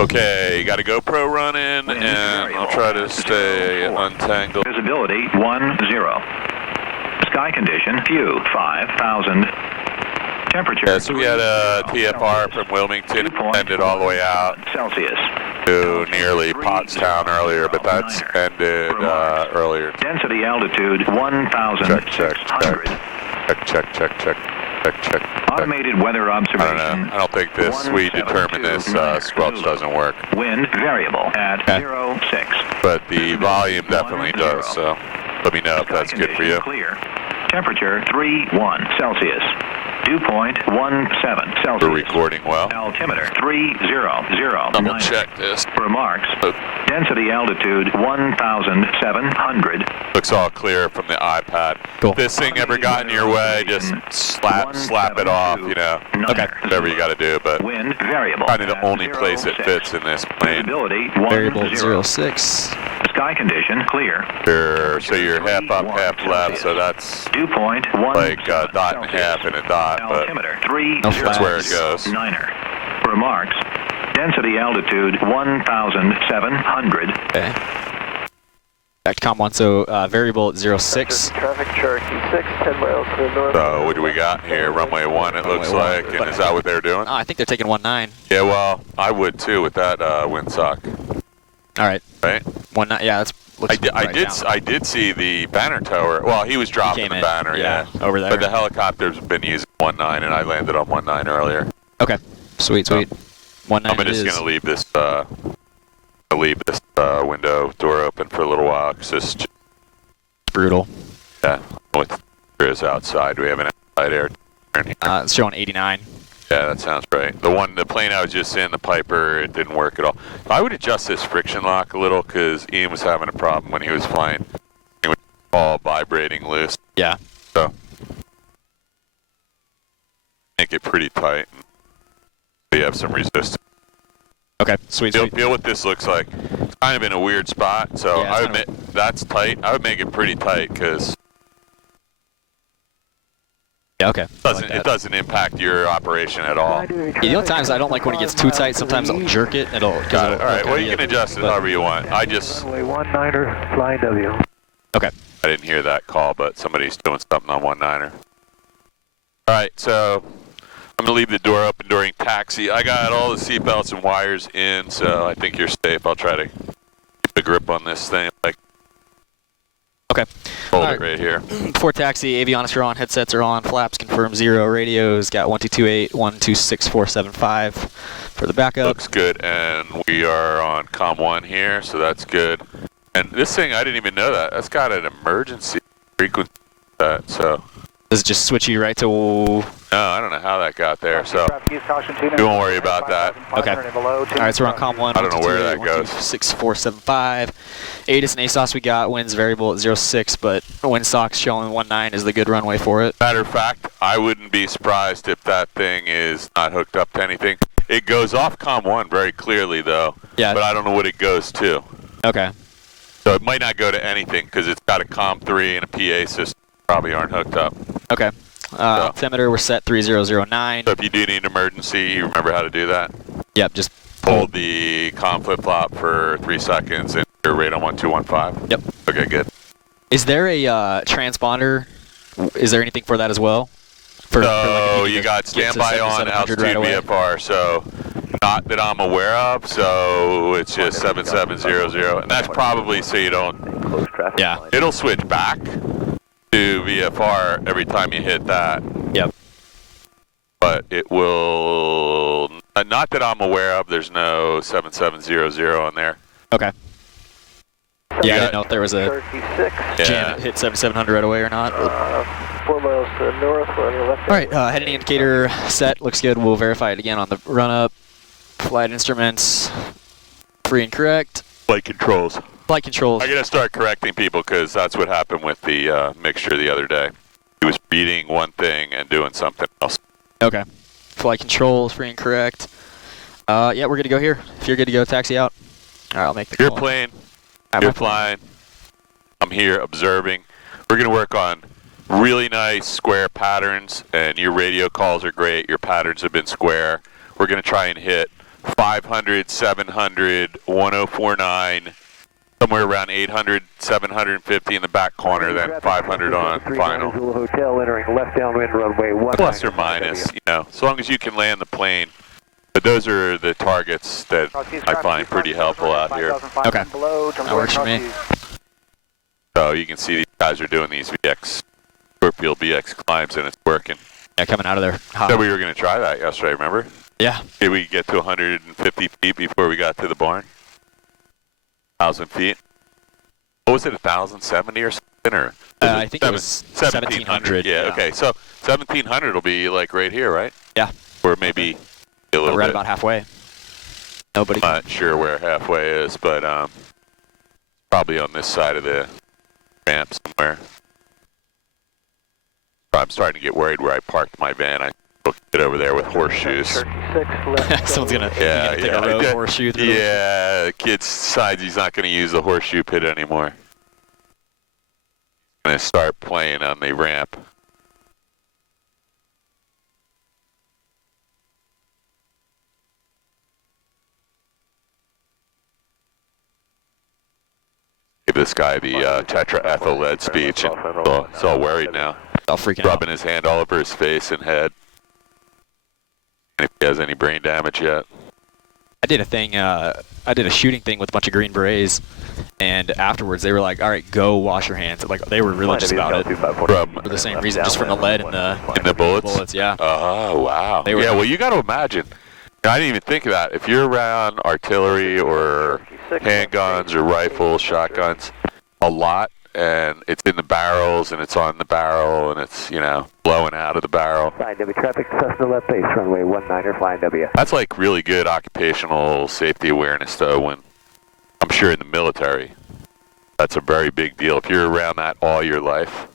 Okay, got a GoPro running, and I'll try to stay untangled. Visibility 10. Sky condition few 5,000. Temperature. Yeah, so we had a TFR from Wilmington ended all the way out Celsius to nearly Pottstown earlier, but that's ended earlier. Density altitude 1,600. Check. Automated weather observation. I don't know. I don't think this. We determined this squelch doesn't work. Wind variable at 06. But the volume definitely does. So let me know if that's good for you. Clear. Temperature 31 Celsius. Dew point 17 Celsius. We're recording well. Altimeter 300. Double check this. Remarks. Density altitude 1,700. Looks all clear from the iPad. Cool. If this thing ever got in your way, just slap it off, you know. Okay. Whatever you got to do, but Wind variable. kind of the only place it fits in this plane. Visibility Variable 06. Sky condition clear. Sure. So you're half up, half left, so that's Dew point 1 like a dot and a half and a dot, but Altimeter 3 that's where it goes. Niner. Remarks. Density altitude 1,700. Okay. Back to COM1, so variable 06. Traffic Cherokee 6, 10 miles to the north. So what do we got here? Runway 1 it looks like, and is that what they're doing? Oh, I think they're taking 19. Yeah, well, I would too with that windsock. All right. Right? 19, yeah, that's I did see the banner tower. Well, he was dropping the banner, yeah. Over there. But the helicopter's been using 19, and I landed on 19 earlier. Okay. Sweet. 19 I'm just gonna leave this window door open for a little while because it's just brutal. Yeah. With is outside, we have an outside air turn here. It's showing 89. Yeah, that sounds right. The plane I was just in, the Piper, it didn't work at all. I would adjust this friction lock a little because Ian was having a problem when he was flying. It was all vibrating loose. Yeah. So make it pretty tight. So you have some resistance. Okay, sweet. Feel what this looks like. It's kind of in a weird spot, so yeah, I would that's tight. I would make it pretty tight because okay. It doesn't impact your operation at all. Yeah, the other times I don't like when it gets too tight. Sometimes I'll jerk it. Got it. All right. Well, you can adjust it however you want. I just. Runway 19er, flying W. Okay. I didn't hear that call, but somebody's doing something on 19er. All right, so I'm gonna leave the door open during taxi. I got all the seatbelts and wires in, so I think you're safe. I'll try to keep a grip on this thing. Okay. Hold it right here. Before taxi, avionics are on, headsets are on, flaps confirmed 0, radios got 1228, 126475 for the backup. Looks good, and we are on COM1 here, so that's good. And this thing, I didn't even know that. That's got an emergency frequency, so. Does it just switch you right to? No, I don't know how that got there, so you won't worry about that. Okay. All right, so we're on COM1. I don't know where that goes. 6475. ATIS and ASOS we got, winds variable at 06, but windsock's showing 19 is the good runway for it. Matter of fact, I wouldn't be surprised if that thing is not hooked up to anything. It goes off COM1 very clearly, though. Yeah. But I don't know what it goes to. Okay. So it might not go to anything because it's got a COM3 and a PA system. Probably aren't hooked up. Okay. Altimeter, we're set 3009. So if you do need an emergency, you remember how to do that? Yep, just hold the COM flip-flop for 3 seconds and you're right on 1215. Yep. Okay, good. Is there a transponder? Is there anything for that as well? So you got standby on altitude VFR, so not that I'm aware of, so it's just 7700, and that's probably so you don't, yeah. It'll switch back to VFR every time you hit that. Yep. But it will, not that I'm aware of, there's no 7700 on there. Okay. Yeah, I didn't know if there was a jam that hit 7700 right away or not. 4 miles to the north, we're on your left. All right, heading indicator set, looks good. We'll verify it again on the run-up. Flight instruments, free and correct. Flight controls. Flight controls. I gotta start correcting people because that's what happened with the mixture the other day. He was reading one thing and doing something else. Okay. Flight controls, free and correct. Yeah, we're good to go here. If you're good to go, taxi out. All right, I'll make the call. You're playing. You're flying. I'm here observing. We're gonna work on really nice square patterns, and your radio calls are great. Your patterns have been square. We're gonna try and hit 500, 700, 1049, somewhere around 800, 750 in the back corner, then 500 on final. Hotel entering left downwind runway 19. Plus or minus, you know, as long as you can land the plane. But those are the targets that I find pretty helpful out here. Okay, that works for me. So you can see these guys are doing these VX, Scorpio VX climbs, and it's working. Yeah, coming out of there. So we were going to try that yesterday, remember? Yeah. Did we get to 150 feet before we got to the barn? 1,000 feet? What was it, 1,070 or something? Or I think it was 1,700. Yeah, okay. So 1,700 will be like right here, right? Yeah. Or maybe a little We're right bit. about halfway. Nobody. Not sure where halfway is, but probably on this side of the ramp somewhere. I'm starting to get worried where I parked my van. I get over there with horseshoes. Someone's gonna take a road horseshoe through. Yeah, the kid decides he's not going to use the horseshoe pit anymore. Going to start playing on the ramp. Give this guy the tetraethyl lead speech, and he's all worried now. All freaking Rubbing his hand all over his face and head. And if he has any brain damage yet. I did a thing, I did a shooting thing with a bunch of Green Berets, and afterwards they were like, all right, go wash your hands. Like, they were religious about it. For the same reason, just from the lead in the bullets? yeah. Oh, wow. They were, yeah, well, you got to imagine. I didn't even think of that. If you're around artillery or handguns or rifles, shotguns, a lot, and it's in the barrels, and it's on the barrel, and it's, you know, blowing out of the barrel. Flying W traffic, Cessna left base, runway 19er, flying W. That's like really good occupational safety awareness, though, when I'm sure in the military, that's a very big deal. If you're around that all your life.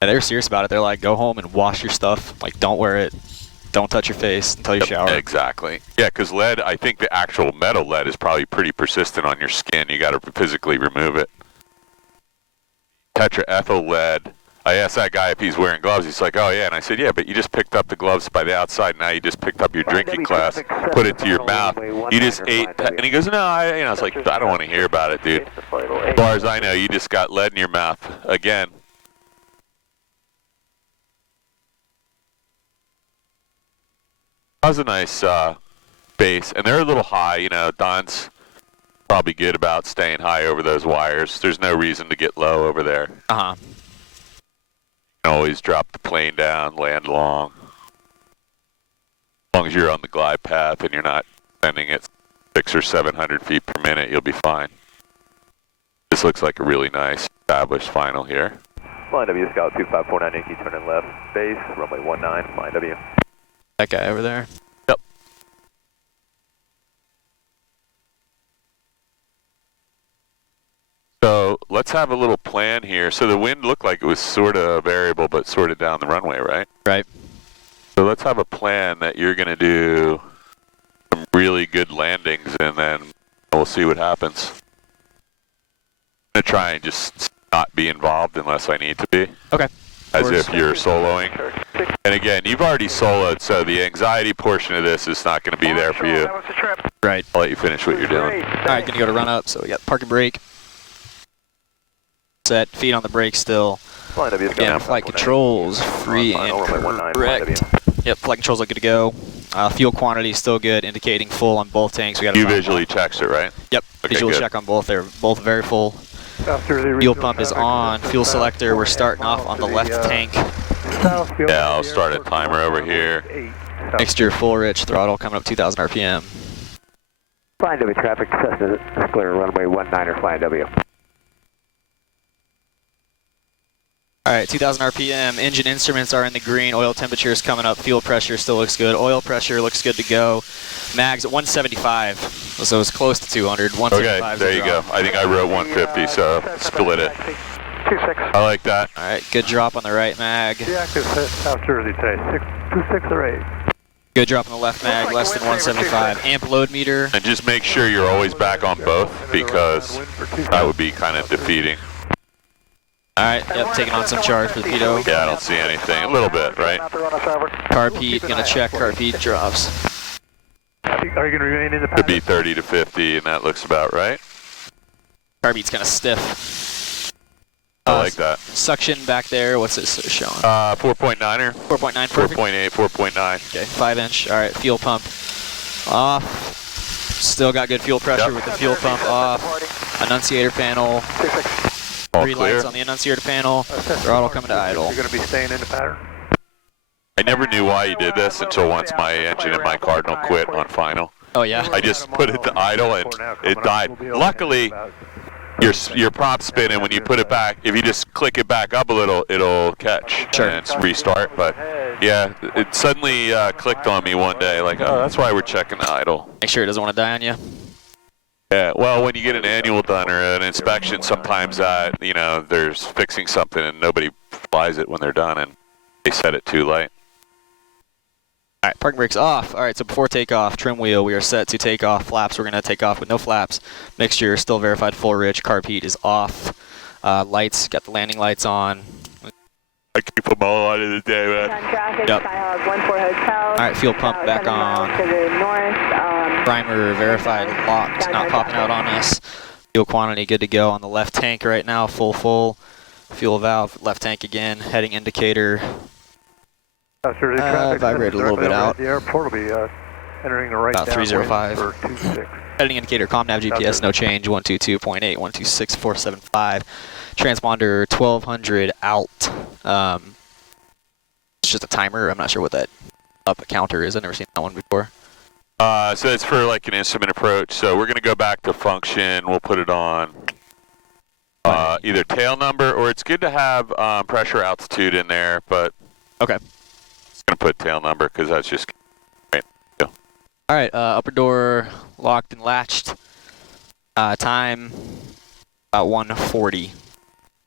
Yeah, they're serious about it. They're like, go home and wash your stuff. Like, don't wear it. Don't touch your face until you shower. Exactly. Yeah, because lead, I think the actual metal lead is probably pretty persistent on your skin. You got to physically remove it. Tetraethyl lead. I asked that guy if he's wearing gloves. He's like, oh, yeah. And I said, yeah, but you just picked up the gloves by the outside. Now you just picked up your drinking glass, put it to your mouth. You just ate. And he goes, no, I was like, I don't want to hear about it, dude. As far as I know, you just got lead in your mouth again. That was a nice base, and they're a little high. You know, Don's probably good about staying high over those wires. There's no reason to get low over there. Uh-huh. You can always drop the plane down, land long. As long as you're on the glide path and you're not sending it 600 or 700 feet per minute, you'll be fine. This looks like a really nice established final here. Flying W, Scout 2549 Yankee, turning left, base, runway 19, flying W. That guy over there. Yep. So let's have a little plan here. So the wind looked like it was sort of variable, but sort of down the runway, right? Right. So let's have a plan that you're going to do some really good landings, and then we'll see what happens. I'm going to try and just not be involved unless I need to be. Okay. As if you're soloing. And again, you've already soloed, so the anxiety portion of this is not going to be there for you. Right. I'll let you finish what you're doing. All right, gonna go to run up. So we got park and brake. Set, feet on the brake still. Flying W, Scout Again, flight controls, free and correct. Yep, flight controls are good to go. Fuel quantity is still good, indicating full on both tanks. We got You visually checked it, right? Yep, Okay, visual good. check on both. They're both very full. Fuel pump is on. Fuel selector, we're starting off on the left tank. Yeah, I'll start a timer over here. Mixture full rich, throttle coming up 2,000 RPM. Flying W traffic, Cessna clear, runway 19er, flying W. All right, 2,000 RPM. Engine instruments are in the green. Oil temperature is coming up. Fuel pressure still looks good. Oil pressure looks good to go. Mags at 175, so it's close to 200. 175. Okay, there you go. I think I wrote 150, so split it. 26. I like that. All right, good drop on the right mag. Deactive South Jersey today, 26 or 8. Good drop on the left mag, less than 175. Amp load meter. And just make sure you're always back on both, because that would be kind of defeating. All right, yep, taking on some charge for the pitot. Yeah, I don't see anything. A little bit, right? Carb heat, gonna check carb heat drops. Copy, are you going to remain in the Could be 30 to 50, and that looks about right. Carbeat's kind of stiff. I like that. Suction back there, what's this showing? 4.9er. 4.9, perfect. 4.8, 4.9. Okay, 5 inch. All right, fuel pump off. Still got good fuel pressure with the fuel pump off. Annunciator panel. All 3 clear. lights on the annunciator panel. Throttle coming to idle. You're going to be staying in the pattern? I never knew why you did this until once my engine in my Cardinal quit on final. Oh yeah. I just put it to idle and it died. Luckily, your prop's spinning. When you put it back, if you just click it back up a little, it'll catch and restart. But yeah, it suddenly clicked on me one day, like, oh, that's why we're checking the idle. Make sure it doesn't want to die on you. Yeah, well, when you get an annual done or an inspection, sometimes there's fixing something and nobody flies it when they're done, and they set it too late. All right, parking brakes off. All right, so before takeoff, trim wheel, we are set to take off. Flaps, we're going to take off with no flaps. Mixture, still verified full rich. Carb heat is off. Lights, got the landing lights on. I keep them all on in the day, man. Yep. All right, fuel pump back on. Primer verified, locked, not popping out on us. Fuel quantity good to go on the left tank right now, full. Fuel valve, left tank again. Heading indicator. Vibrated a little bit out. The airport will be entering the right about 305. for 26. Heading indicator, ComNav GPS, no change, 122.8, 126.475. Transponder 1200 out. It's just a timer. I'm not sure what that up counter is. I've never seen that one before. So it's for like an instrument approach. So we're going to go back to function. We'll put it on either tail number, or it's good to have pressure altitude in there, but okay. Going to put tail number because that's just right. Yeah. All right, upper door locked and latched. Time about 1:40.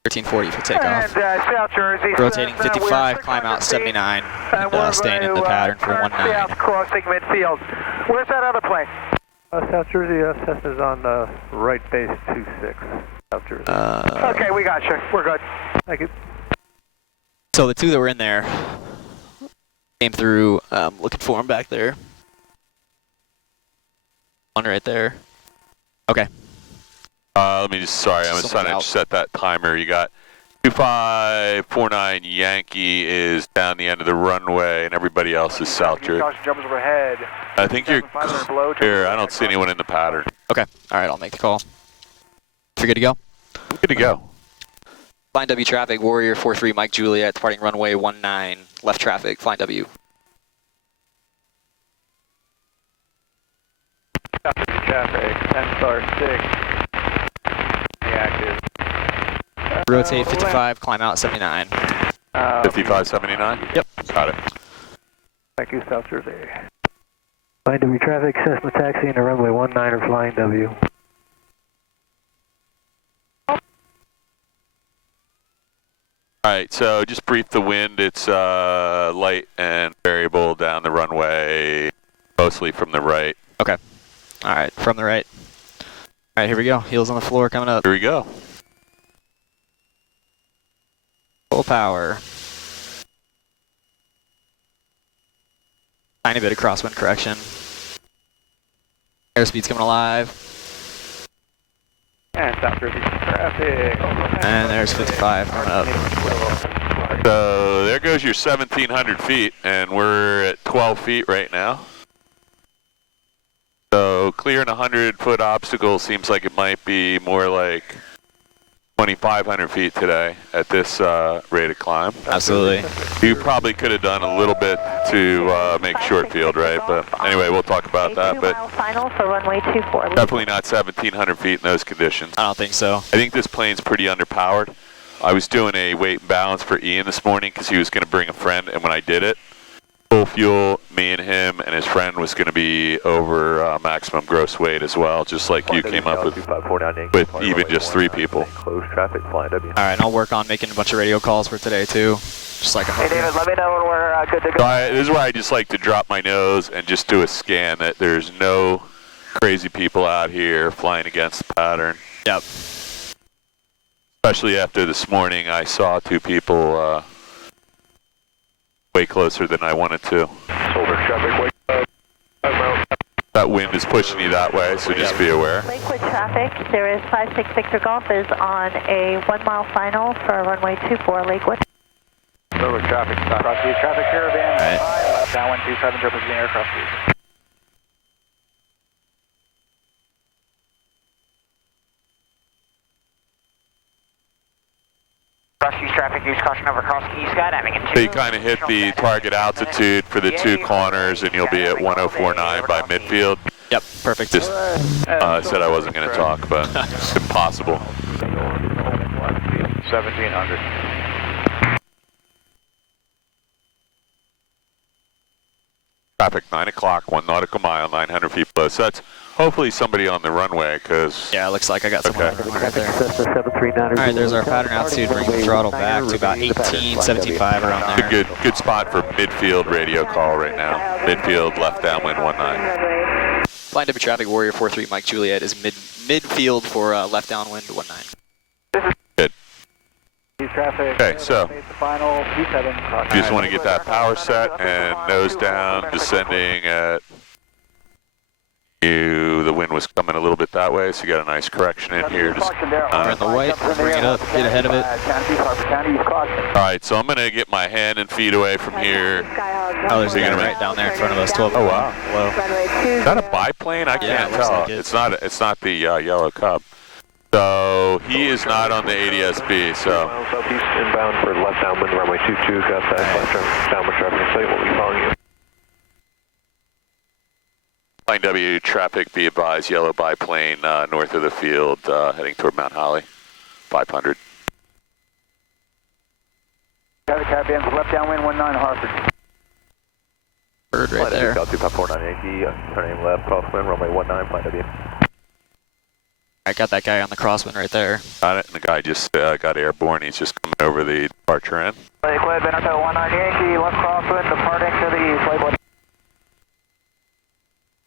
13:40 for takeoff. And South Jersey. Rotating 55, climb out 79, and staying in the pattern for 19. South crossing midfield. Where's that other plane? South Jersey, Cessna's on right base 26. South Jersey. Okay, we got you. We're good. Thank you. So the two that were in there came through, looking for them back there. One right there. Okay. Let me just, sorry, I was trying to set that timer. You got 2549 Yankee is down the end of the runway, and everybody else is South Jersey. Jumps overhead. I think you're clear. I don't see anyone in the pattern. Okay. All right, I'll make the call. You're good to go? I'm good to go. Flying W traffic, Warrior 43, Mike Juliet, departing runway 19, left traffic, flying W. Traffic, N14 6. Active. Rotate 55, climb out 79. 5579? Yep. Got it. Thank you, South Jersey. Flying W traffic, Cessna taxi into runway 19 or flying W. Alright, so just brief the wind. It's light and variable down the runway, mostly from the right. Okay. All right, from the right. All right, here we go. Heels on the floor coming up. Here we go. Full power. Tiny bit of crosswind correction. Airspeed's coming alive. And South Jersey traffic. And there's 55 coming up. So there goes your 1,700 feet, and we're at 12 feet right now. So clearing a 100-foot obstacle seems like it might be more like 2,500 feet today at this rate of climb. Absolutely. You probably could have done a little bit to make short field, right? But anyway, we'll talk about that. But final for runway 24. Definitely not 1,700 feet in those conditions. I don't think so. I think this plane's pretty underpowered. I was doing a weight and balance for Ian this morning because he was going to bring a friend, and when I did it, full fuel, me and him and his friend was going to be over maximum gross weight as well, just like you came up with even just 3 people. Close traffic, flying W. All right, and I'll work on making a bunch of radio calls for today too. Just like Hey David, let me know when we're good to go. So this is where I just like to drop my nose and just do a scan that there's no crazy people out here flying against the pattern. Yep. Especially after this morning, I saw 2 people way closer than I wanted to. Shoulder traffic, wake up. That wind is pushing you that way, so just be aware. Lakewood traffic, there is 56 Victor Golf is on a 1 mile final for runway 24 Lakewood. Over traffic, cross traffic caravan, left down 127, representing aircraft, please. Cross-Keys traffic, use caution over Cross-Keys, skydiving into... So you kind of hit the target altitude for the 2 corners, and you'll be at 1049 by midfield. Yep, perfect. Just said I wasn't going to talk, but it's impossible. 1700. Traffic 9 o'clock, 1 nautical mile, 900 feet below. So that's hopefully somebody on the runway, because... Yeah, it looks like I got someone Okay. right there. All right, there's our pattern altitude. Bring the throttle back to about 1875 around It's a there. good spot for midfield radio call right now. Midfield, left downwind 19. Flying W traffic, Warrior 43 Mike Juliet is midfield for left downwind 19. Good. Traffic. Okay, so Final P7. you just want to get that power set and nose down, descending at you. The wind was coming a little bit that way, so you got a nice correction in here. Just, Turn the white, bring it up, get ahead of it. all right, so I'm going to get my hand and feet away from here. Oh, there's a guy right down there in front of us, 12. Oh, wow. Low. Is that a biplane? I Yeah, can't it looks tell. like it. It's not the yellow Cub. So he is not on the ADSB, so Southeast inbound for left downwind, runway 22, got that downwind traffic in sight, we'll be following you. Line W traffic, be advised, yellow biplane north of the field, heading toward Mount Holly, 500. Caribbean, left downwind 19 Hartford. Bird right there. Got 2549 Yankee, turning left, crosswind, runway 19, flight W. I got that guy on the crosswind right there. Got it, and the guy just got airborne. He's just coming over the departure end. Lakewood, Benito 19 Yankee, left crosswind, departing to the east, Lakewood.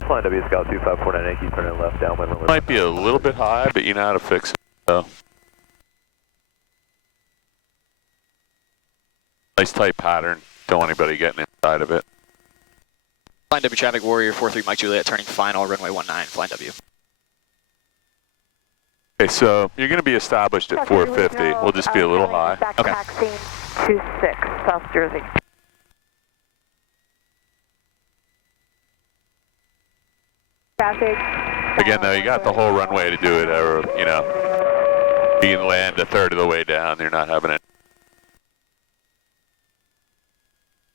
Flying W Scout 2549 Yankee, turning left, downwind, runway. Might be a little bit high, but you know how to fix it. So. Nice tight pattern. Don't want anybody getting inside of it. Flying W traffic, Warrior 43 Mike Juliet, turning final, runway 19, flying W. Okay, so you're going to be established at 450. We'll just be a little high. Okay. Taxiing 26, South Jersey. Traffic. Again, though, you got the whole runway to do it. Or, you know, you can land a third of the way down. You're not having it.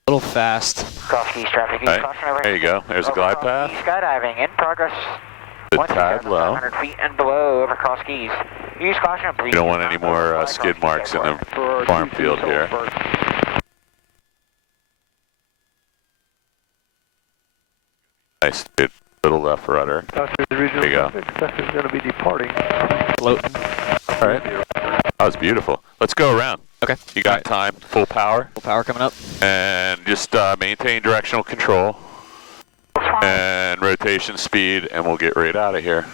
A little fast. Cross-Keys traffic, use Right. caution over... There you go. There's a glide path. Skydiving in progress. A tad low. 100 feet and below over Cross-Keys. Use caution, please. You don't want any more skid marks in the farm field here. Nice, dude. Little left rudder. There you go. Is going to be departing. Floating. All right. That was beautiful. Let's go around. Okay. You got time, full power, Full power coming up. and just maintain directional control and rotation speed, and we'll get right out of here.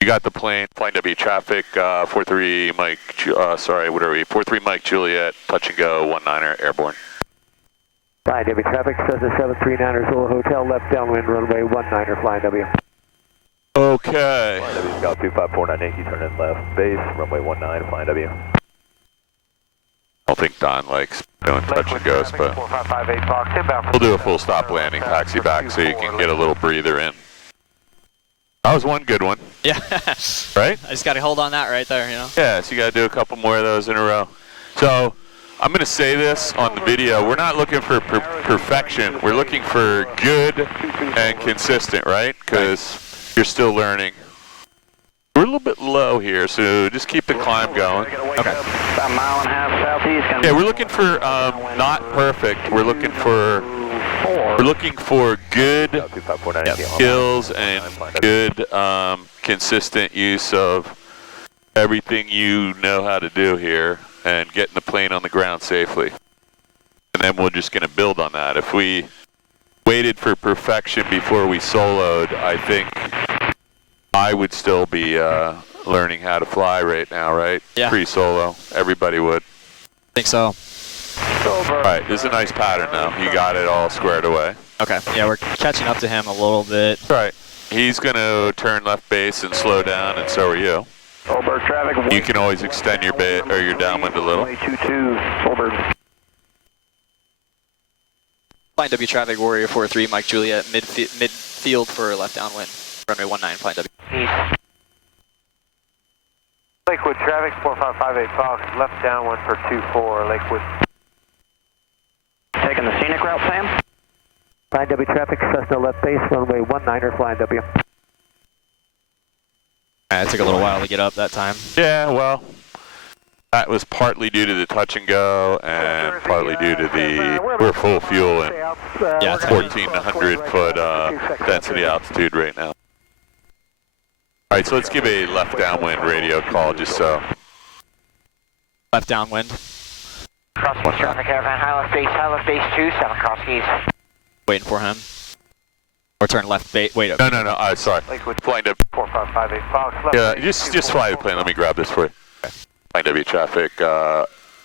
You got the plane, Plane W traffic, 43 Mike, sorry, what are we? 43 Mike Juliet, touch and go, 19er airborne. Flying W traffic, Cessna 739er, Zulu Hotel, left downwind, runway 19er, flying W. Okay. Flying W Scout 2549 Yankee, turning left, base, runway 19, flying W. I don't think Don likes doing touch and goes, but 4558 Fox, inbound. we'll do a full stop landing, taxi back so you can get a little breather in. That was one good one, Yeah. right? I just got to hold on that right there, you know? Yeah, so you got to do a couple more of those in a row. So I'm going to say this on the video. We're not looking for perfection. We're looking for good and consistent, right? Because you're still learning. We're a little bit low here, so just keep the climb going. Okay. About a mile and a half southeast. Yeah, we're looking for not perfect. We're looking for good Scout 2549 Yankee, skills and good consistent use of everything you know how to do here and getting the plane on the ground safely. And then we're just going to build on that. If we waited for perfection before we soloed, I think I would still be learning how to fly right now, right? Yeah. Pre-solo. Everybody would. I think so. All right, this is a nice pattern now. You got it all squared away. Okay, yeah, we're catching up to him a little bit. Right. He's going to turn left base and slow down, and so are you. Solberg traffic. You can always extend your or your downwind a little. 22, Solberg. Flying W traffic, Warrior 43, Mike Juliet, midfield for left downwind. Runway 19, flying W. East. Lakewood traffic 4558 Fox, left downwind for 24, Lakewood. Taking the scenic route, Sam. Flying W traffic, Cessna left base, runway 19er, flying W. It took a little while to get up that time. Yeah, well, that was partly due to the touch and go, and partly due to the we're full fuel and Yeah, it's 1,400 foot density altitude right now. All right, so let's give a left downwind radio call just so. Left downwind. Crosskeys traffic, caravan, high left base 2, 7 crosskeys. Waiting for him. Or turn left base. Wait. No, sorry. Lakewood Flying W. 4558 Fox, left Yeah, base just fly the plane. Let me grab this for you. Flying W traffic,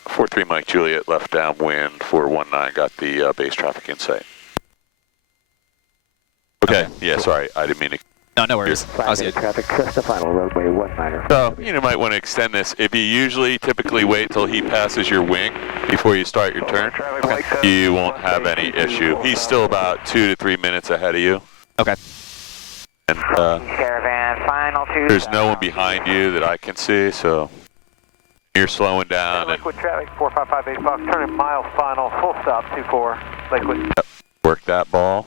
43 Mike Juliet, left downwind, 419, got the base traffic in sight. Okay, yeah, sorry, I didn't mean to. No worries. I was Flying good. traffic, Cessna final, runway 19er. So, you might want to extend this. If you typically wait till he passes your wing before you start your turn, you won't have any issue. He's still about 2 to 3 minutes ahead of you. Okay. And Caravan, final 2. there's no one behind you that I can see, so you're slowing down and Lakewood traffic 4558 Fox, turning miles final, full stop 24, Lakewood. work that ball.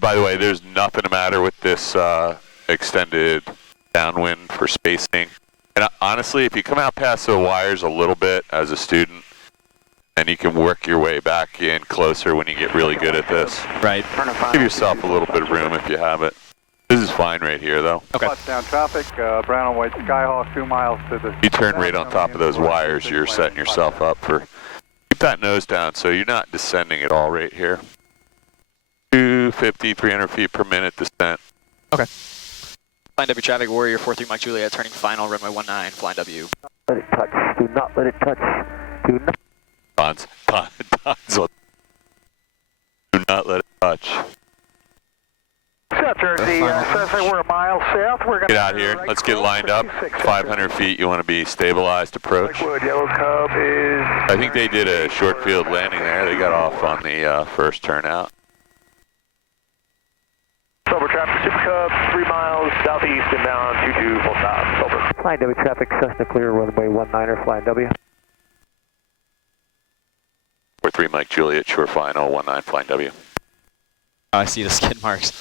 By the way, there's nothing the matter with this extended downwind for spacing. And honestly, if you come out past the wires a little bit as a student, and you can work your way back in closer when you get really good at this. Right. Give yourself a little bit of room if you have it. This is fine right here, though. Okay. Down traffic, brown and white Skyhawk, 2 miles to the... You turn right on top of those wires, you're setting yourself up for... Keep that nose down so you're not descending at all right here. 250, 300 feet per minute descent. Okay. Flying W traffic, Warrior 43 Mike Juliet, turning final, runway 19, flying W. Let it touch, do not let it touch, do not. Don's, do not let it touch. South Jersey, says they were a mile south. We're going to Get out here. Let's get lined up. 500 feet. You want to be stabilized approach. Yellow Cub is... I think they did a short field landing there. They got off on the first turnout. Sober traffic, Super Cub, 3 miles southeast and down 22, full stop, Sober. Flying W traffic, Cessna clear, runway 19er, flying W. 43 Mike Juliet, short final, 19 flying W. I see the skid marks.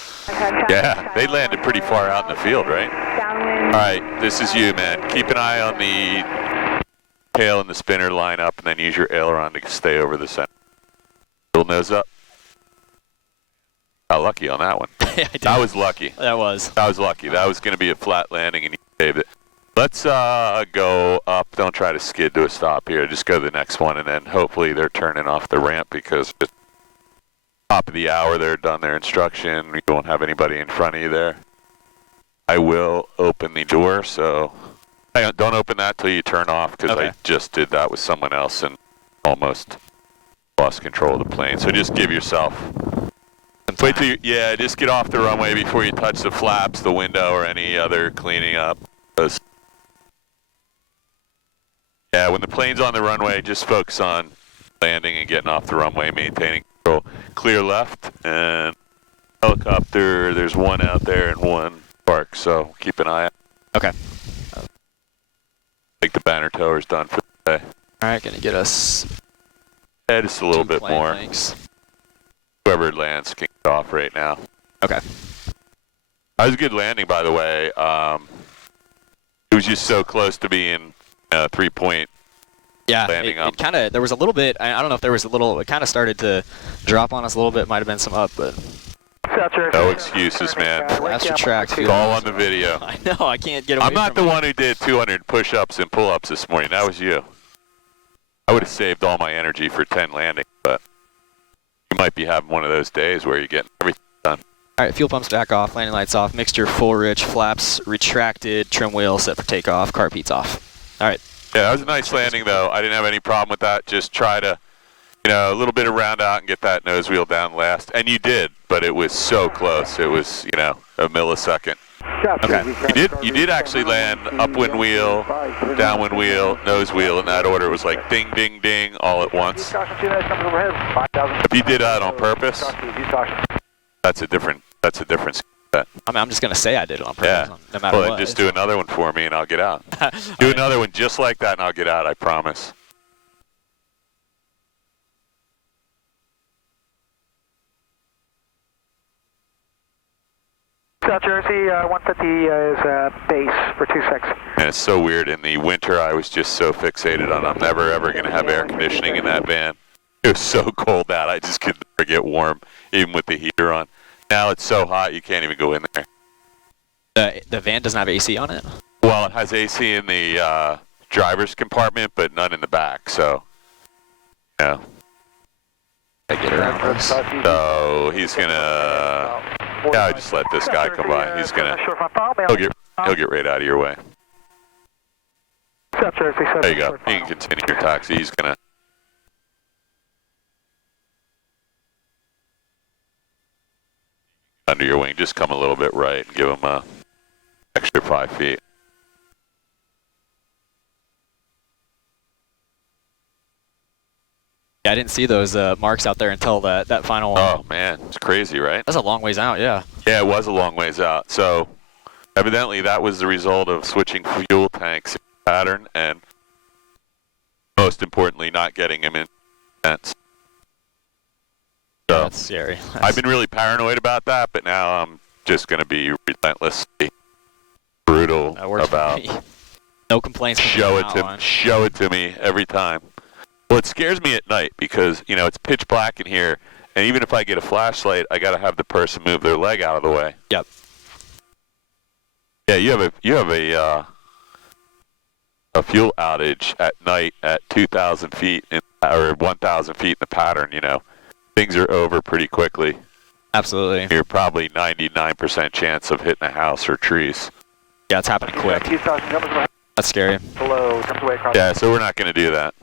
Yeah, they landed pretty far out in the field, right? All right, this is you, man. Keep an eye on the tail and the spinner line up, and then use your aileron to stay over the center. Little nose up. Got lucky on that one. Yeah, I did. That was lucky. That was. That was lucky. That was going to be a flat landing, and you saved it. Let's go up. Don't try to skid to a stop here. Just go to the next one, and then hopefully they're turning off the ramp because it's top of the hour. They're done their instruction. You won't have anybody in front of you there. I will open the door, so hang on, don't open that till you turn off because Okay. I just did that with someone else and almost lost control of the plane. So just give yourself... Wait till yeah, just get off the runway before you touch the flaps, the window, or any other cleaning up. Yeah, when the plane's on the runway, just focus on landing and getting off the runway, maintaining control. Clear left, and helicopter, there's one out there and one parked, so keep an eye out. Okay. I think the banner tower's done for the day. All right, gonna get us... Yeah, just a little bit plane more. lengths. Whoever lands can get off right now. Okay. That was a good landing, by the way. It was just so close to being 3-point. Yeah, landing it kind of, there was a little bit, I don't know if there was a little, it kind of started to drop on us a little bit, might have been some up, but... No excuses, man. Faster track. It's all on the video. I know, I can't get away I'm not the from it. one who did 200 push-ups and pull-ups this morning. That was you. I would have saved all my energy for 10 landings, but you might be having one of those days where you're getting everything done. All right, fuel pumps back off, landing lights off, mixture full rich, flaps retracted, trim wheel set for takeoff, car seats off. All right. Yeah, that was a nice landing, though. I didn't have any problem with that. Just try to you know, a little bit of round out and get that nose wheel down last. And you did, but it was so close. It was, you know, a millisecond. Okay. You did actually land upwind wheel, downwind wheel, nose wheel in that order. It was like ding, ding, ding all at once. If you did that on purpose, that's a different set. I mean, I'm just going to say I did it on purpose, Yeah. no matter Well, what. then just do another one for me and I'll get out. Do another one just like that and I'll get out, I promise. South Jersey, 150 is base for 26. And it's so weird. In the winter, I was just so fixated on I'm never, ever going to have air conditioning in that van. It was so cold out. I just could never get warm, even with the heater on. Now it's so hot, you can't even go in there. The van doesn't have AC on it? Well, it has AC in the driver's compartment, but none in the back, so, yeah. I get around this. So he's going to... Yeah, I just let this guy come by. He's going to... He'll get right out of your way. South Jersey, There you go. You can continue your taxi. He's going to... Under your wing, just come a little bit right and give him a extra 5 feet. Yeah, I didn't see those marks out there until that final one. Oh man, it's crazy, right? That's a long ways out, yeah. Yeah, it was a long ways out. So evidently that was the result of switching fuel tanks in pattern and most importantly not getting him in fence. So That's scary. I've been really paranoid about that, but now I'm just going to be relentlessly brutal That works about for me. No complaints from show me it on to that one. show it to me every time. Well, it scares me at night because, you know, it's pitch black in here, and even if I get a flashlight, I got to have the person move their leg out of the way. Yep. Yeah, you have a fuel outage at night at 2,000 feet or 1,000 feet in the pattern. You know, things are over pretty quickly. Absolutely. You're probably 99% chance of hitting a house or trees. Yeah, it's happening quick. That's scary. Below, comes away across. Yeah, so we're not going to do that.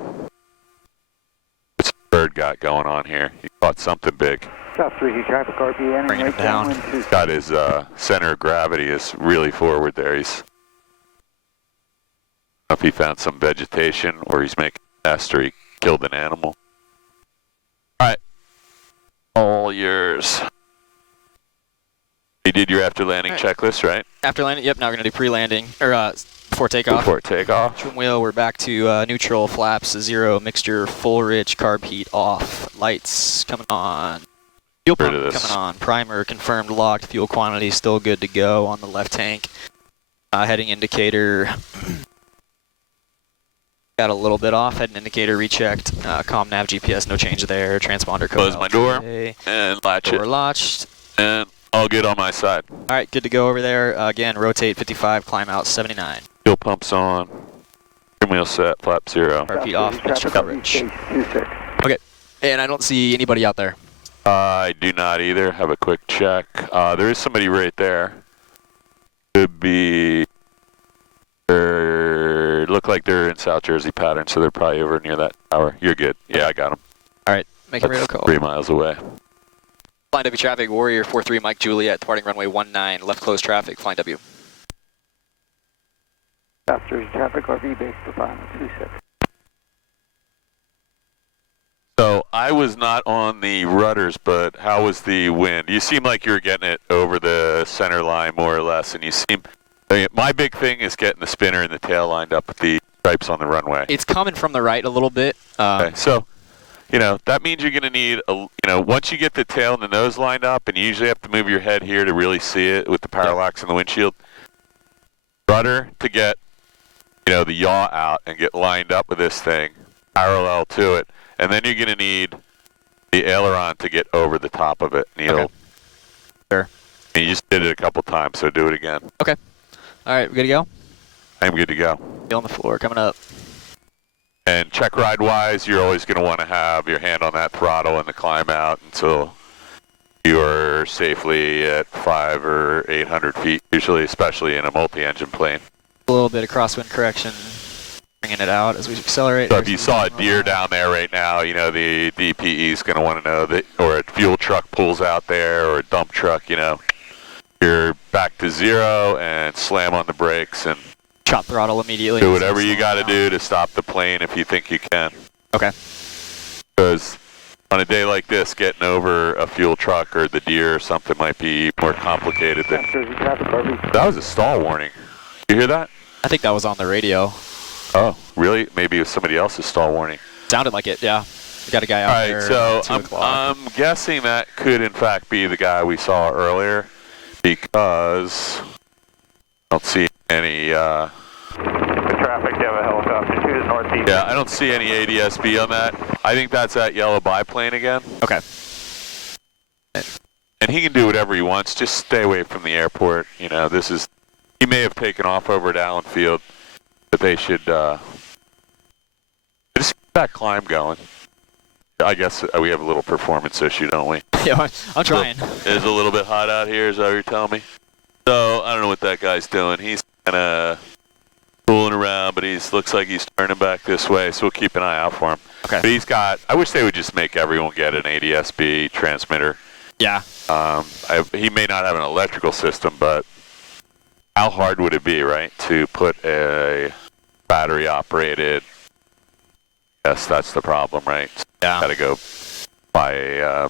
What's the bird got going on here? He caught something big. South Jersey traffic RPN. Bringing him down. Got his center of gravity is really forward there. He's, I don't know if he found some vegetation or he's making a nest or he killed an animal. All right, all yours. You did your after landing checklist, right? After landing, yep, now we're going to do pre-landing, or before takeoff. Before takeoff. Trim wheel, we're back to neutral, flaps, 0, mixture, full rich, carb heat off, lights coming on. Fuel pump coming on, primer confirmed locked, fuel quantity still good to go on the left tank. Heading indicator, got a little bit off, heading indicator rechecked, comm nav GPS, no change there, transponder code. Close my door okay. and latch Door it. latched. And all good on my side. All right, good to go over there. Again, rotate 55, climb out 79. Fuel pumps on. Trim wheel set, flap 0. Carb heat off, mixture coverage. Okay, and I don't see anybody out there. I do not either. Have a quick check. There is somebody right there. Could be. Look like they're in South Jersey pattern, so they're probably over near that tower. You're good. Yeah, I got them. All right, make a radio That's call. 3 miles away. Flying W traffic, Warrior 43, Mike Juliet, departing runway 19, left close traffic, flying W. South Jersey traffic RV base for 526. So I was not on the rudders, but how was the wind? You seem like you were getting it over the center line more or less, and you seem. My big thing is getting the spinner and the tail lined up with the stripes on the runway. It's coming from the right a little bit. Okay, so, you know, that means you're going to need, once you get the tail and the nose lined up, and you usually have to move your head here to really see it with the parallax in the windshield, rudder to get, the yaw out and get lined up with this thing, parallel to it, and then you're going to need the aileron to get over the top of it. And Okay. Sure. And you just did it a couple times, so do it again. Okay. All right, we good to go? I'm good to go. Feel on the floor, coming up. And check ride wise, you're always going to want to have your hand on that throttle and the climb out until you're safely at 500 or 800 feet, usually, especially in a multi-engine plane. A little bit of crosswind correction. bringing it out as we accelerate. So if you saw a deer down there right now, you know, the DPE is going to want to know that, or a fuel truck pulls out there, or a dump truck, you know, you're back to 0 and slam on the brakes and chop throttle immediately. do whatever you got to do to stop the plane if you think you can. Okay. Because on a day like this, getting over a fuel truck or the deer or something might be more complicated than... That was a stall warning. You hear that? I think that was on the radio. Oh, really? Maybe it was somebody else's stall warning. Sounded like it, yeah. We got a guy out there. All right, so at 2 o'clock. I'm guessing that could in fact be the guy we saw earlier, because I don't see any... Good traffic, you have a helicopter 2 to northeast. Yeah, I don't see any ADS-B on that. I think that's that yellow biplane again. Okay. And he can do whatever he wants. Just stay away from the airport. You know, this is... He may have taken off over at Allen Field, but they should just keep that climb going. I guess we have a little performance issue, don't we? Yeah, I'm trying. It's a little bit hot out here, is that what you're telling me? So, I don't know what that guy's doing. He's kind of fooling around, but looks like he's turning back this way, so we'll keep an eye out for him. Okay. But he's got... I wish they would just make everyone get an ADS-B transmitter. Yeah. He may not have an electrical system, but how hard would it be, right, to put a battery-operated... Yes, that's the problem, right? Yeah. Got to go buy a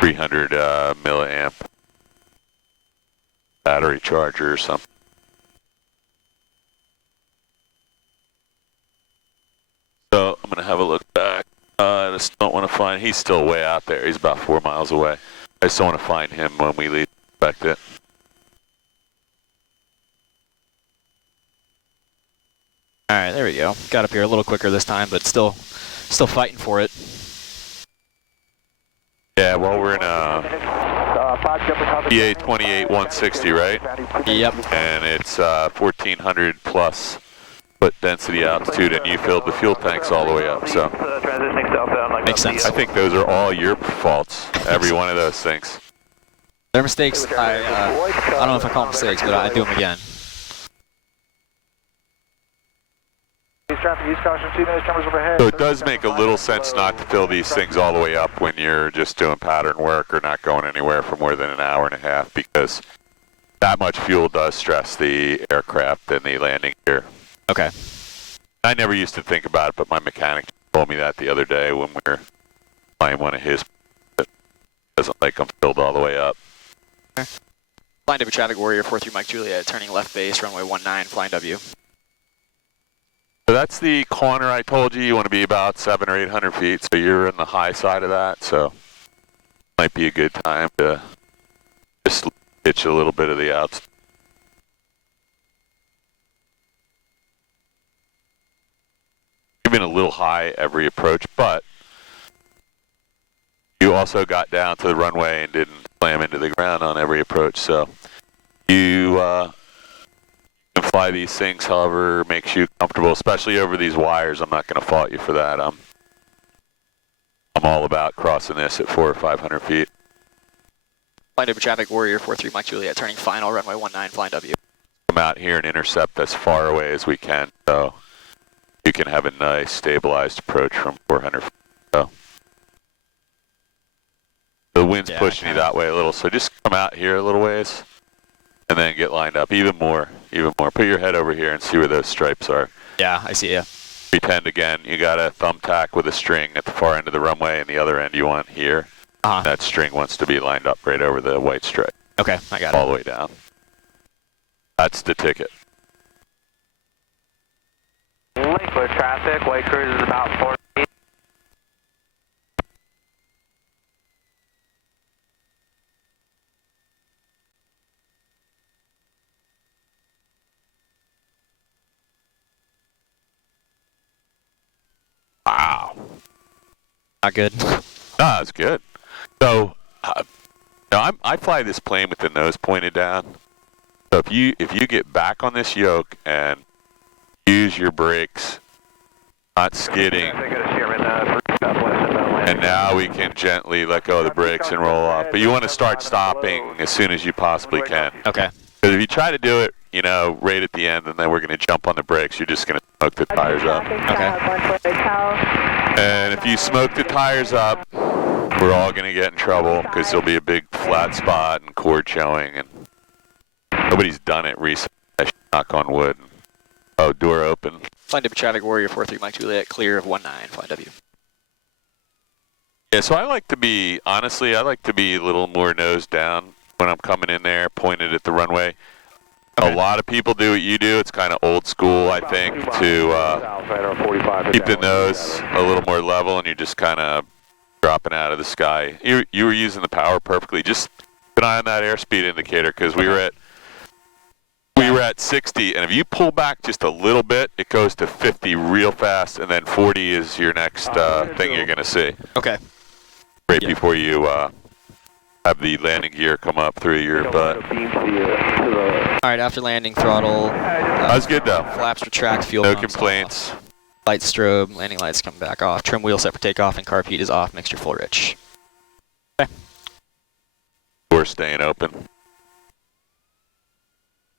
300 milliamp battery charger or something. So I'm going to have a look back. I just don't want to find... He's still way out there. He's about 4 miles away. I just don't want to find him when we least expect it. All right, there we go. Got up here a little quicker this time, but still fighting for it. Yeah, well, we're in a EA 28160, right? Yep. And it's 1,400 plus foot density altitude, and you filled the fuel tanks all the way up. So Makes sense. I think those are all your faults. Every one of those things. They're mistakes. I don't know if I call them mistakes, but I do them again. So it does make a little sense not to fill these things all the way up when you're just doing pattern work or not going anywhere for more than an hour and a half, because that much fuel does stress the aircraft and the landing gear. Okay. I never used to think about it, but my mechanic told me that the other day when we were flying one of his. It doesn't like them filled all the way up. Flying W traffic warrior 43 Mike Juliet, turning left base, runway 19, flying W. So that's the corner I told you. You want to be about 700 or 800 feet, so you're in the high side of that. So might be a good time to just pitch a little bit of the outs. Even a little high every approach, but you also got down to the runway and didn't slam into the ground on every approach. So you can fly these things however makes you comfortable, especially over these wires. I'm not going to fault you for that. I'm all about crossing this at 400 or 500 feet. Flying W traffic warrior 43 Mike Juliet, turning final, runway 19, flying W. Come out here and intercept as far away as we can, so you can have a nice stabilized approach from 400 feet. So the wind's pushing you that way a little, so just come out here a little ways and then get lined up even more. Put your head over here and see where those stripes are. Yeah, I see you. Pretend again, you got a thumbtack with a string at the far end of the runway, and the other end you want here. That string wants to be lined up right over the white stripe. Okay, I got it. All the way down. That's the ticket. Lakewood traffic, white cruise is about 4 feet. Wow. Not good. Ah, it's good. So, I fly this plane with the nose pointed down. So if you get back on this yoke and use your brakes, not skidding, and now we can gently let go of the brakes and roll off. But you want to start stopping as soon as you possibly can. Okay. Because if you try to do it you know, right at the end, and then we're going to jump on the brakes. You're just going to smoke the tires up. And if you smoke the tires up, we're all going to get in trouble because there'll be a big flat spot and cord showing, and nobody's done it recently. I should knock on wood. Oh, door open. Flying W traffic Warrior 43 Mike Juliet, clear of 19, flying W. Yeah, so I like to be, honestly, I like to be a little more nose down when I'm coming in there, pointed at the runway. Okay. A lot of people do what you do. It's kind of old school, I think, to keep the nose a little more level, and you're just kind of dropping out of the sky. You were using the power perfectly. Just keep an eye on that airspeed indicator, because we were at 60, and if you pull back just a little bit, it goes to 50 real fast, and then 40 is your next thing you're going to see. Okay. Right before you have the landing gear come up through your butt. All right, after landing, throttle. That was good, though. Flaps retract, fuel No pumps complaints. off. Light strobe, landing lights come back off. Trim wheel set for takeoff, and carb heat is off. Mixture full rich. Okay. Door staying open.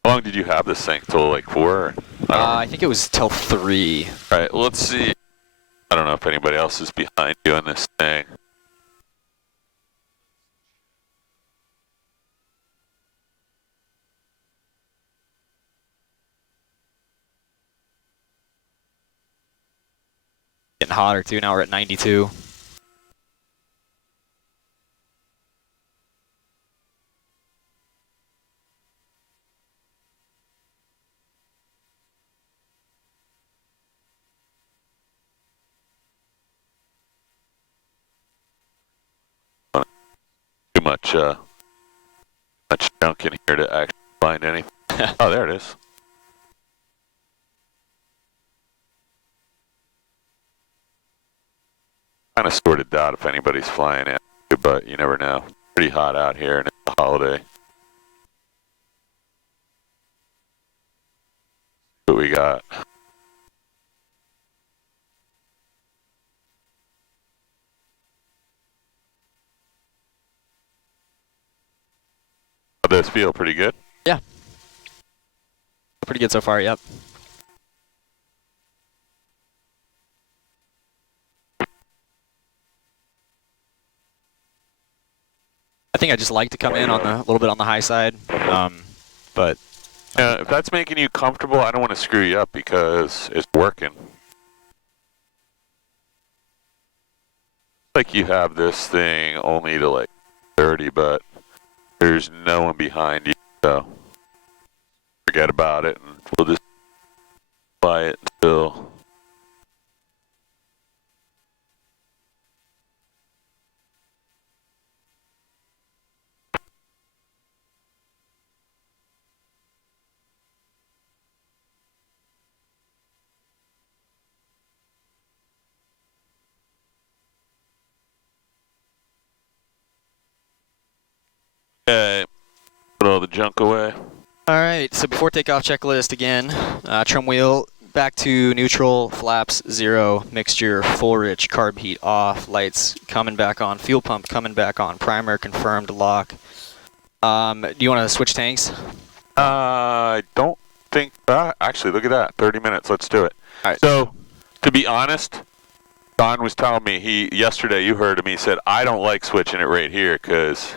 How long did you have this thing? Till like 4? Or? I think it was till 3. All right, let's see. I don't know if anybody else is behind you on this thing. Getting hotter too. Now we're at 92. Too much junk in here to actually find anything. Oh, there it is. Kind of sorted out if anybody's flying in, but you never know. Pretty hot out here, and it's a holiday. What we got? How'd this feel? Pretty good? Yeah. Pretty good so far, yep. I think I just like to come in on a little bit on the high side, but if that's making you comfortable, I don't want to screw you up because it's working. Like you have this thing only to like 30, but there's no one behind you, so forget about it, and we'll just fly it until. Okay, put all the junk away. all right. So before takeoff checklist again, trim wheel back to neutral, flaps 0, mixture full rich, carb heat off, lights coming back on, fuel pump coming back on, primer confirmed, lock. Do you want to switch tanks? I don't think. Actually, look at that. 30 minutes. Let's do it. All right. So, to be honest, Don was telling me yesterday. You heard him. He said I don't like switching it right here because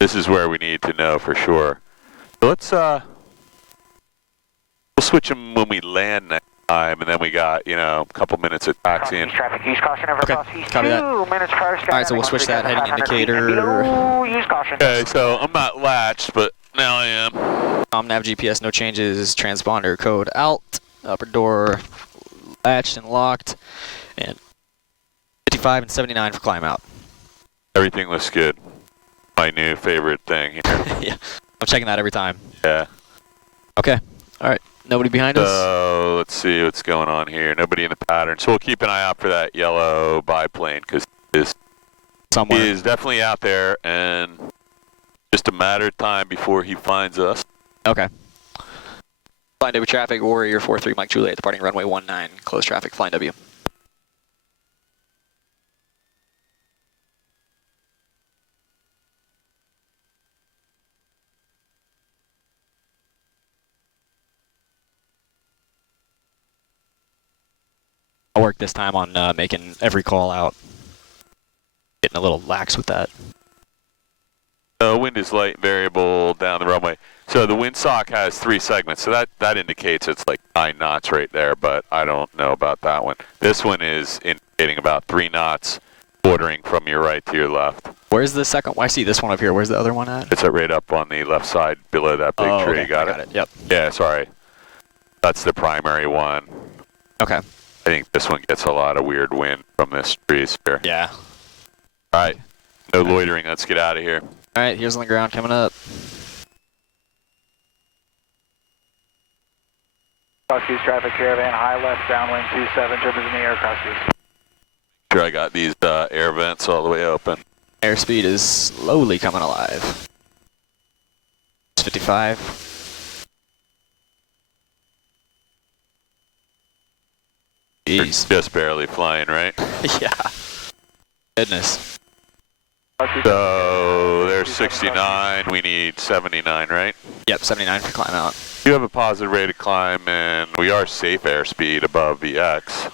this is where we need to know for sure. So let's we'll switch them when we land next time, and then we got a couple minutes of taxiing. Traffic, use caution, ever Okay, cross east copy that. 2 minutes prior to All right, so we'll switch that heading indicator. Below, use caution. Okay, so I'm not latched, but now I am. Nav GPS, no changes. Transponder code out. Upper door latched and locked. And 55 and 79 for climb out. Everything looks good. My new favorite thing here. Yeah, I'm checking that every time. Yeah. Okay, all right. Nobody behind us? So let's see what's going on here. Nobody in the pattern. So we'll keep an eye out for that yellow biplane because he Somewhere. is definitely out there, and just a matter of time before he finds us. Okay. Flying W traffic, Warrior 43 Mike Juliet, departing runway 19, close traffic, flying W. worked this time on making every call out. Getting a little lax with that. Wind is light variable down the runway. So the windsock has 3 segments, so that indicates it's like 9 knots right there, but I don't know about that one. This one is indicating about 3 knots, bordering from your right to your left. Where's the second? I see this one up here. Where's the other one at? It's right up on the left side below that big tree. Okay. Got I got it? it. Yep. Yeah, sorry. That's the primary one. Okay. I think this one gets a lot of weird wind from this trees here. Yeah. All right. No loitering. Let's get out of here. All right, here's on the ground coming up. Crosskeys traffic caravan, high left, downwind 27, turbines in the air, crosskeys. Sure, I got these air vents all the way open. Airspeed is slowly coming alive. It's 55. Jeez. Just barely flying, right? Yeah. Goodness. So there's 69. We need 79, right? Yep, 79 for climb out. You have a positive rate of climb, and we are safe airspeed above VX.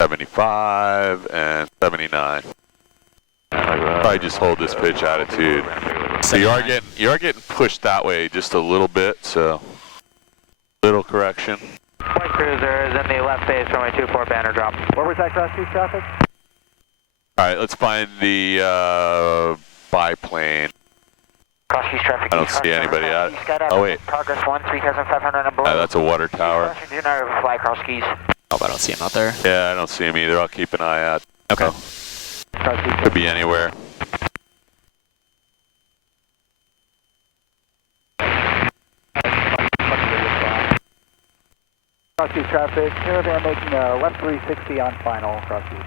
75 and 79. Probably just hold this pitch attitude. So you are getting pushed that way just a little bit, so little correction. White cruiser is in the left base, runway 24, banner drop. Where was that crosskeys traffic? All right, let's find the biplane. Crosskeys traffic. I don't see anybody at it. Oh wait, Progress 1, 3,500 and below. that's a water tower. Do not overfly crosskeys. Oh, I don't see him out there. Yeah, I don't see him either. I'll keep an eye out. Okay. Could be anywhere. Crosskeys traffic, caravan making a left 360 on final, crosskeys.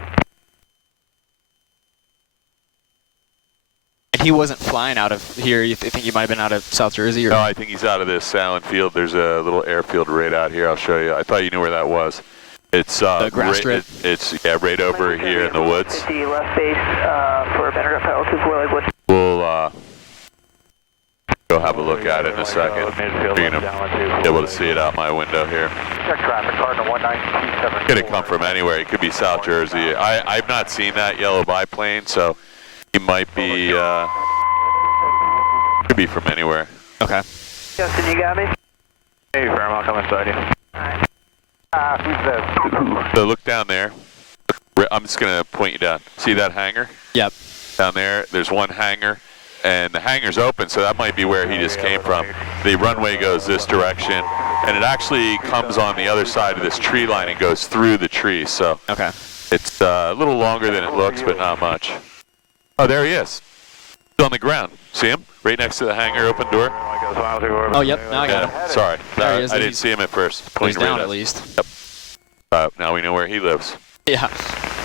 And he wasn't flying out of here. You think he might have been out of South Jersey? Or? No, I think he's out of this Allen Field. There's a little airfield right out here. I'll show you. I thought you knew where that was. It's the grass strip? It's right over here in the woods. 50 left base for banner drop, 24 Lakewood. We'll go have a look at it in a second. You're going to be able to see it out my window here. Check traffic, Cardinal 1927. Could have come from anywhere. It could be South Jersey. I've not seen that yellow biplane, so he might be, could be from anywhere. Okay. Justin, you got me? Hey, firm, I'll come inside you. Alright. Who's this? So look down there. I'm just going to point you down. See that hangar? Yep. Down there, there's one hangar, and the hangar's open, so that might be where he just came from. The runway goes this direction, and it actually comes on the other side of this tree line and goes through the tree, so Okay. it's a little longer than it looks, but not much. Oh, there he is. He's on the ground. See him? Right next to the hangar open door? Oh, yep. Now I got him. Sorry. There he is. I didn't see him at first. He's Pointing down right at least. Yep. Now we know where he lives. Yeah.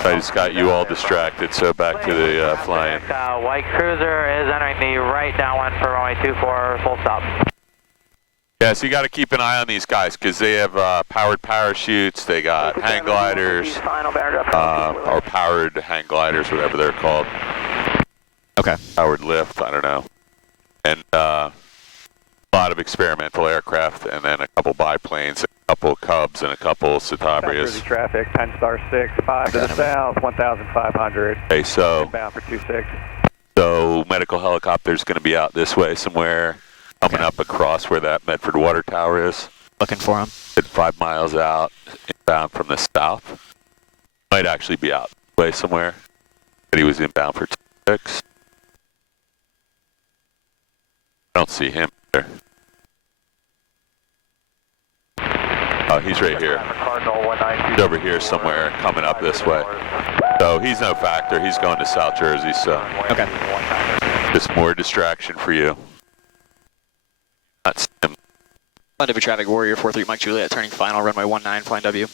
I just got you all distracted, so back to the flying. White cruiser is entering the right downwind for runway 24, full stop. Yeah, so you got to keep an eye on these guys because they have powered parachutes, they got hang gliders, or powered hang gliders, whatever they're called. Okay. Powered lift, I don't know. And a lot of experimental aircraft, and then a couple biplanes, a couple Cubs, and a couple Citabrias. Traffic, 10 star 6, 5 to the south, 1,500. Okay, so Bound for 26. So medical helicopter's going to be out this way somewhere, coming up across where that Medford water tower is. Looking for him. 5 miles out, inbound from the south. Might actually be out this way somewhere, but he was inbound for 26. I don't see him there. Oh, he's right here. He's over here somewhere, coming up this way. So he's no factor. He's going to South Jersey, so. Okay. Just more distraction for you. Not him. Flight of traffic Warrior 43 Mike Juliet, turning final, runway 19, flying W.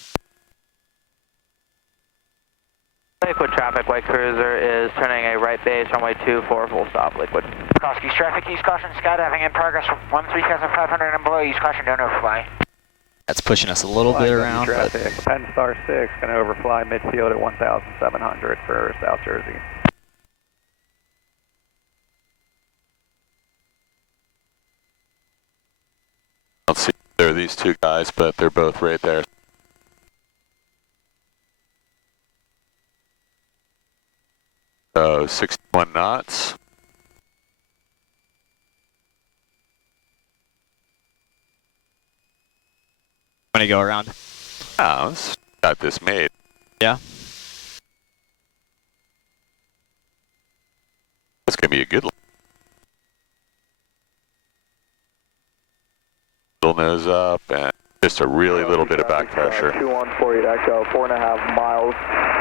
Liquid traffic, White Cruiser is turning a right base, runway 24, full stop, Liquid. Crosskeys traffic, East Caution, skydiving in progress, 13,500 and below, East Caution, don't overfly. That's pushing us a little bit around, but... Traffic, 10 star 6, going to overfly midfield at 1,700 for South Jersey. Let's see if they're these two guys, but they're both right there. So 61 knots. Want to go around? Oh, let's got this made. Yeah. That's gonna be a good one. Little nose up and just a really little bit of back pressure. 2148 Echo, 4.5 miles.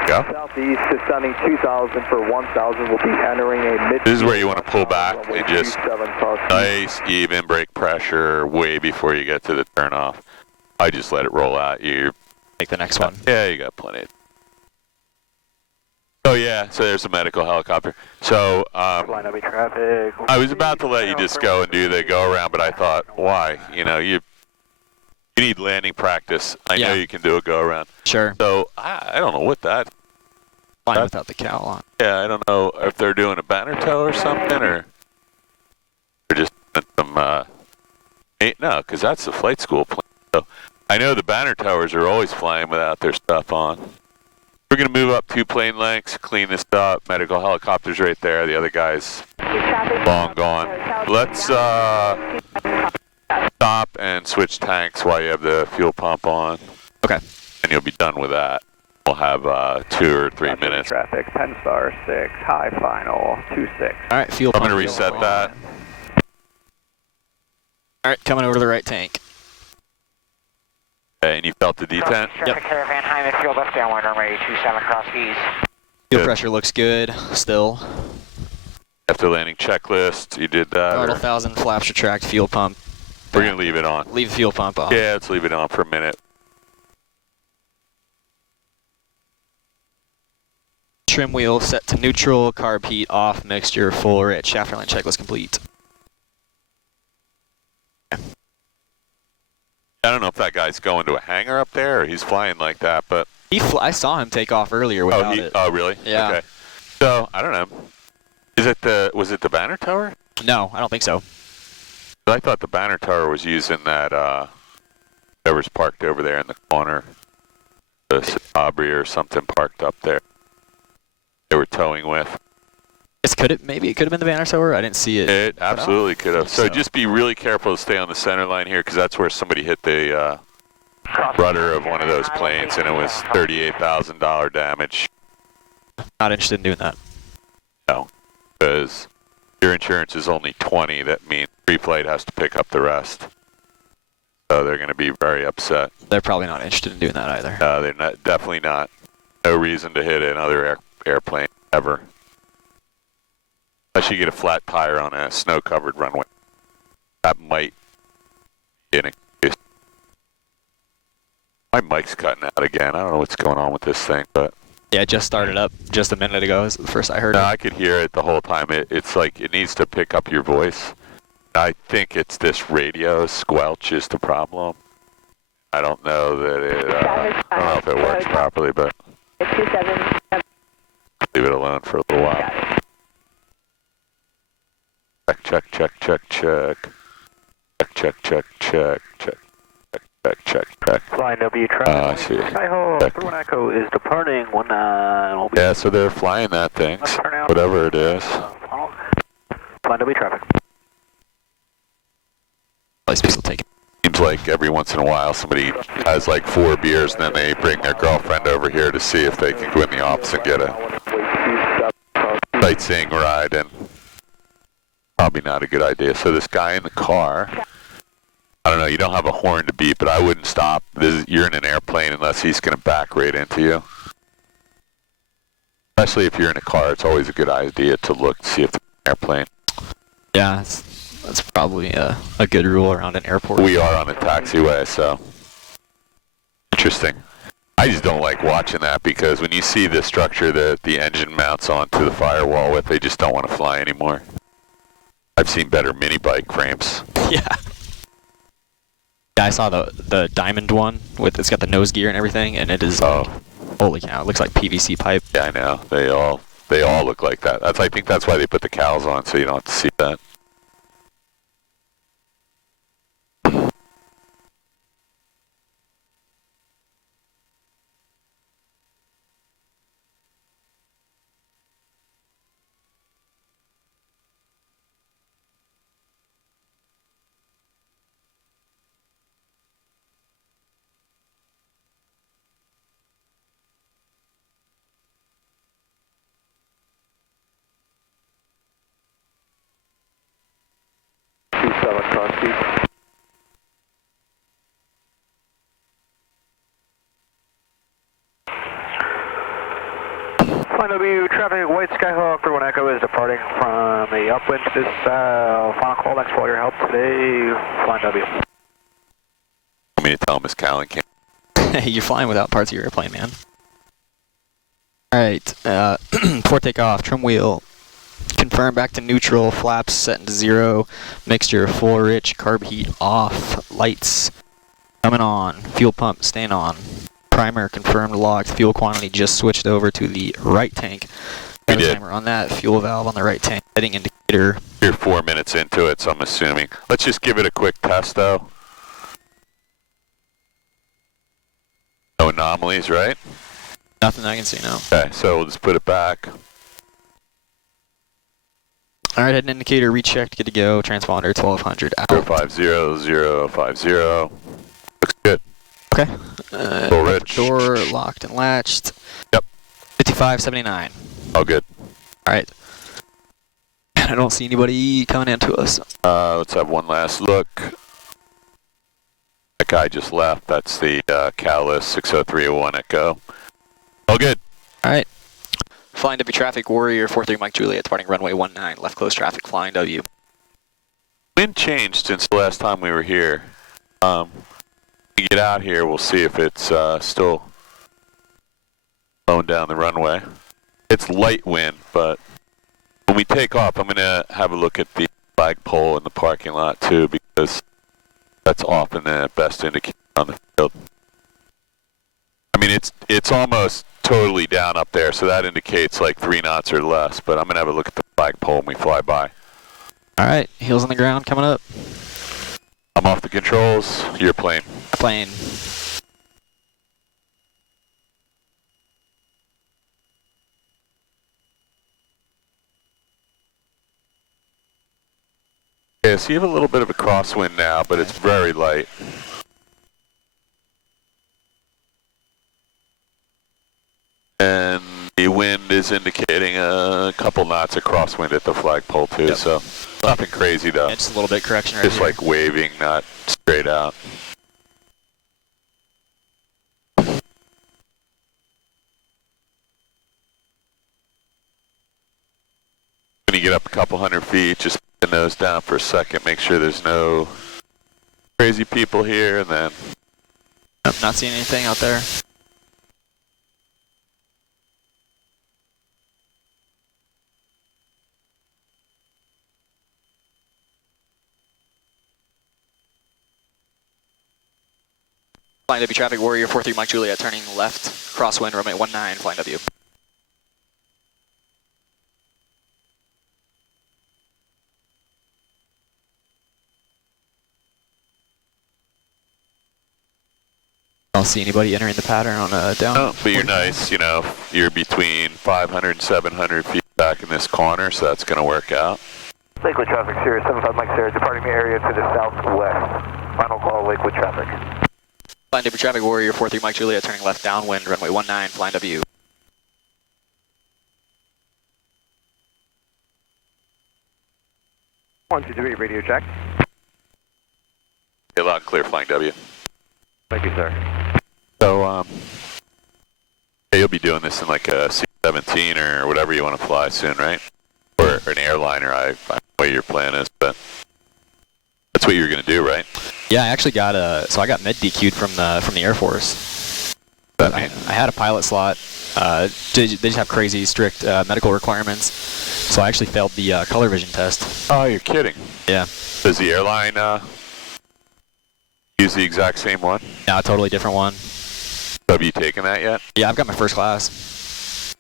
Yeah. Southeast, descending 2000 for 1000. We'll be entering a mid. This is where you want to pull back and just nice, even brake pressure way before you get to the turnoff. I just let it roll out. You Take the next one. Yeah, you got plenty. Oh yeah, so there's a medical helicopter. So traffic. I was about to let you just go and do the go around, but I thought, why? You know, you need landing practice. I know you can do a go around. Sure. So I don't know what that. Flying without the cowl on. Yeah, I don't know if they're doing a banner tow or something, or they're just doing some. No, because that's the flight school plane. So I know the banner towers are always flying without their stuff on. We're going to move up 2 plane lengths, clean this up. Medical helicopter's right there. The other guy's long gone. Let's stop and switch tanks while you have the fuel pump on. Okay. And you'll be done with that. We'll have 2 or 3 minutes. Traffic, 10 star 6, high final, 26. All right, fuel I'm pump. going to reset that. All right, coming over to the right tank. Okay, and you felt the detent? Yep. Caravan, high midfield, left downwind, runway 27 cross keys. Fuel Good. pressure looks good still. After landing checklist, you did that? Throttle Or? 1000, flaps retract, fuel pump. We're going to leave it on. Leave the fuel pump on. Yeah, let's leave it on for a minute. Trim wheel set to neutral, carb heat off, mixture full, rich. Afterline checklist complete. I don't know if that guy's going to a hangar up there or he's flying like that, but... I saw him take off earlier without it. Oh, really? Yeah. Okay. So, I don't know. Was it the banner tower? No, I don't think so. I thought the banner tower was using that, whoever's parked over there in the corner. The Sabri or something parked up there. They were towing with. Maybe it could have been the banner tower. I didn't see it. It absolutely could have. So just be really careful to stay on the center line here, because that's where somebody hit the rudder of one of those planes, and it was $38,000 damage. Not interested in doing that. No, because your insurance is only 20. That means pre-flight has to pick up the rest. So they're going to be very upset. They're probably not interested in doing that either. No, they're not. Definitely not. No reason to hit another airplane ever. Unless you get a flat tire on a snow-covered runway. That might be an excuse. My mic's cutting out again. I don't know what's going on with this thing, but... Yeah, it just started up just a minute ago. Is the first I heard No, it. I could hear it the whole time. It's like it needs to pick up your voice. I think it's this radio squelch is the problem. I don't know that it... I don't know if it works properly, but... Leave it alone for a little while. Check. Flying W traffic. I see. Hi-ho, 31 Echo is departing, 19. Yeah, so they're flying that thing, whatever it is. Flying W traffic. Place people take it. Seems like every once in a while somebody has like 4 beers and then they bring their girlfriend over here to see if they can go in the office and get a sightseeing ride, and probably not a good idea. So this guy in the car, I don't know, you don't have a horn to beep, but I wouldn't stop. You're in an airplane unless he's going to back right into you. Especially if you're in a car, it's always a good idea to look to see if there's an airplane. Yeah, that's probably a good rule around an airport. We are on a taxiway, so interesting. I just don't like watching that because when you see the structure that the engine mounts onto the firewall with, they just don't want to fly anymore. I've seen better mini bike frames. Yeah. Yeah, I saw the diamond one it's got the nose gear and everything, and it is holy cow, it looks like PVC pipe. Yeah, I know. They all look like that. I think that's why they put the cowls on, so you don't have to see that. 7 Crosby. Flying W, traffic, White Skyhawk, 31 Echo is departing from the upwind. This final call, thanks for all your help today. Flying W. Want me to tell Miss Callan can't? You're flying without parts of your airplane, man. Alright, before takeoff, trim wheel. Confirm back to neutral, flaps set into 0, mixture full rich, carb heat off, lights coming on, fuel pump staying on. Primer confirmed locked, fuel quantity just switched over to the right tank. We did. Timer on that, fuel valve on the right tank, heading indicator. You're 4 minutes into it, so I'm assuming. Let's just give it a quick test, though. No anomalies, right? Nothing I can see now. Okay, so we'll just put it back. Alright, head and indicator rechecked, good to go. Transponder 1200 out. 050, looks good. Okay. Full rich. Door locked and latched. Yep. 5579. All good. Alright. I don't see anybody coming into us. Let's have one last look. That guy just left. That's the Catalyst 60301 Echo. All good. Alright. Flying W traffic, Warrior 43 Mike Juliet, departing runway 19, left close traffic, flying W. Wind changed since the last time we were here. We get out here, we'll see if it's still blowing down the runway. It's light wind, but when we take off, I'm going to have a look at the flagpole in the parking lot too, because that's often the best indicator on the field. I mean, it's almost totally down up there, so that indicates like 3 knots or less, but I'm going to have a look at the flagpole when we fly by. Alright, heels on the ground coming up. I'm off the controls, your plane. Plane. Yeah, so you have a little bit of a crosswind now, but it's very light. And the wind is indicating a couple knots of crosswind at the flagpole too, Yep. so nothing crazy though. Yeah, just a little bit correction right Just here. like waving, not straight out. When you get up a couple 100 feet, just put the nose down for a second, make sure there's no crazy people here, and then Nope, not seeing anything out there. Flying W traffic, Warrior 43 Mike Juliet, turning left, crosswind, runway 19, flying W. I don't see anybody entering the pattern on a down. oh, but you're nice, you know, you're between 500 and 700 feet back in this corner, so that's going to work out. Lakewood traffic, Sierra 75 Mike Sierra, departing the area to the southwest. Final call, Lakewood traffic. Flying W traffic, Warrior 43 Mike Juliet, turning left downwind, runway 19, flying W. 123 radio check. A loud and clear, flying W. Thank you, sir. So, yeah, you'll be doing this in like a C-17 or whatever you want to fly soon, right? Or an airliner, I don't know what your plan is, but that's what you're going to do, right? Yeah, I actually got so I got med DQ'd from the Air Force. But I had a pilot slot. They just have crazy strict medical requirements. So I actually failed the color vision test. Oh, you're kidding. Yeah. Does the airline use the exact same one? Yeah, a totally different one. Have you taken that yet? Yeah, I've got my first class.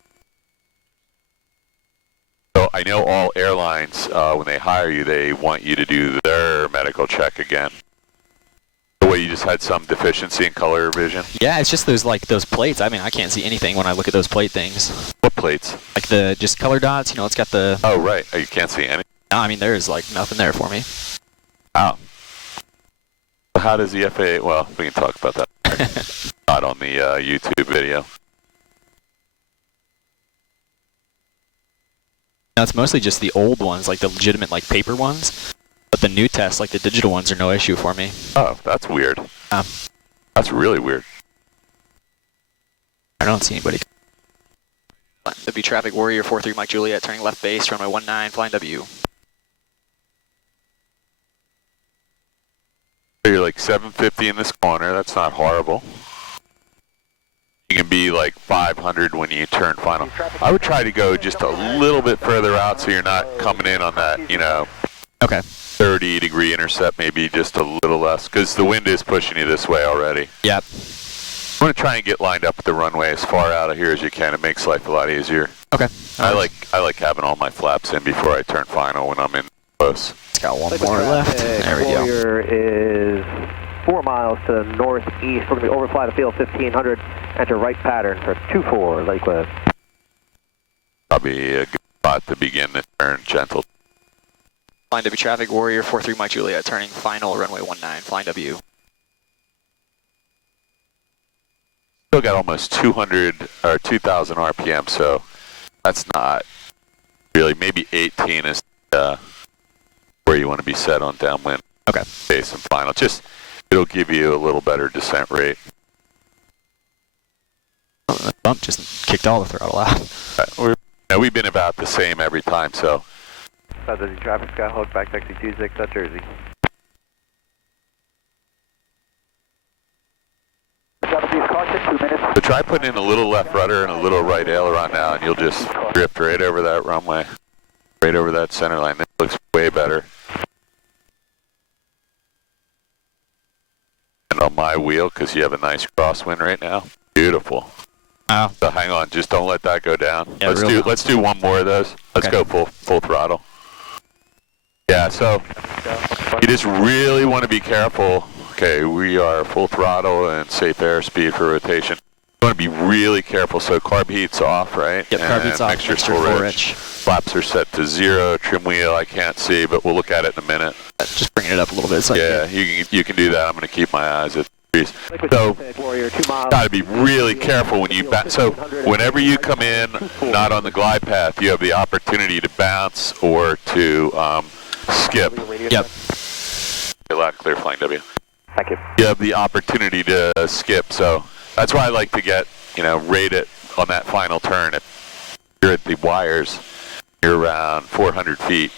So I know all airlines, when they hire you, they want you to do their medical check again. The way you just had some deficiency in color vision. Yeah, it's just those plates. I mean, I can't see anything when I look at those plate things. What plates? Like the just color dots, you know, it's got the... Oh, right. Oh, you can't see any? No, I mean, there's like nothing there for me. Oh. How does the FAA... Well, we can talk about that. Not on the YouTube video. No, it's mostly just the old ones, like the legitimate like paper ones. But The new tests, like the digital ones, are no issue for me. Oh, that's weird. That's really weird. I don't see anybody. W traffic Warrior 43 Mike Juliet turning left base, runway 19, flying W. So you're like 750 in this corner. That's not horrible. You can be like 500 when you turn final. I would try to go just a little bit further out so you're not coming in on that, you know, Okay. 30-degree intercept, maybe just a little less, because the wind is pushing you this way already. Yep. I'm going to try and get lined up at the runway as far out of here as you can. It makes life a lot easier. Okay. I like having all my flaps in before I turn final when I'm in close. It's got one more left. There we go. Warrior is 4 miles to the northeast. We're going to overfly the field 1500. Enter right pattern for 24 Lakewood. Probably a good spot to begin the turn, gentle. Flying W traffic Warrior 43 Mike Juliet turning final runway 19, flying W. Still got almost 200 or 2,000 RPM, so that's not really. Maybe 18 is where you want to be set on downwind. Okay. Base and final. Just it'll give you a little better descent rate. Oh, that bump just kicked all the throttle out. We've been about the same every time, so. W traffic Skyhawk back taxi 26 South Jersey. So try putting in a little left rudder and a little right aileron now, and you'll just drift right over that runway, right over that center line. That looks way better. And on my wheel, because you have a nice crosswind right now. Beautiful. Wow. So hang on, just don't let that go down. Yeah, let's do one more of those. Let's Okay. go full throttle. Yeah, so you just really want to be careful. Okay, we are full throttle and safe airspeed for rotation. You want to be really careful. So carb heat's off, right? Yep, carb heat's off, Mixture's mixture full full rich. rich. Flaps are set to 0. Trim wheel I can't see, but we'll look at it in a minute. Just bringing it up a little bit. So Yeah, you can do that. I'm going to keep my eyes at the trees. So, got to be really careful when you so whenever you come in, not on the glide path, you have the opportunity to bounce or to skip. Yep. Loud and clear, flying W. Thank you. You have the opportunity to skip, so that's why I like to get, rate it on that final turn. If you're at the wires, you're around 400 feet.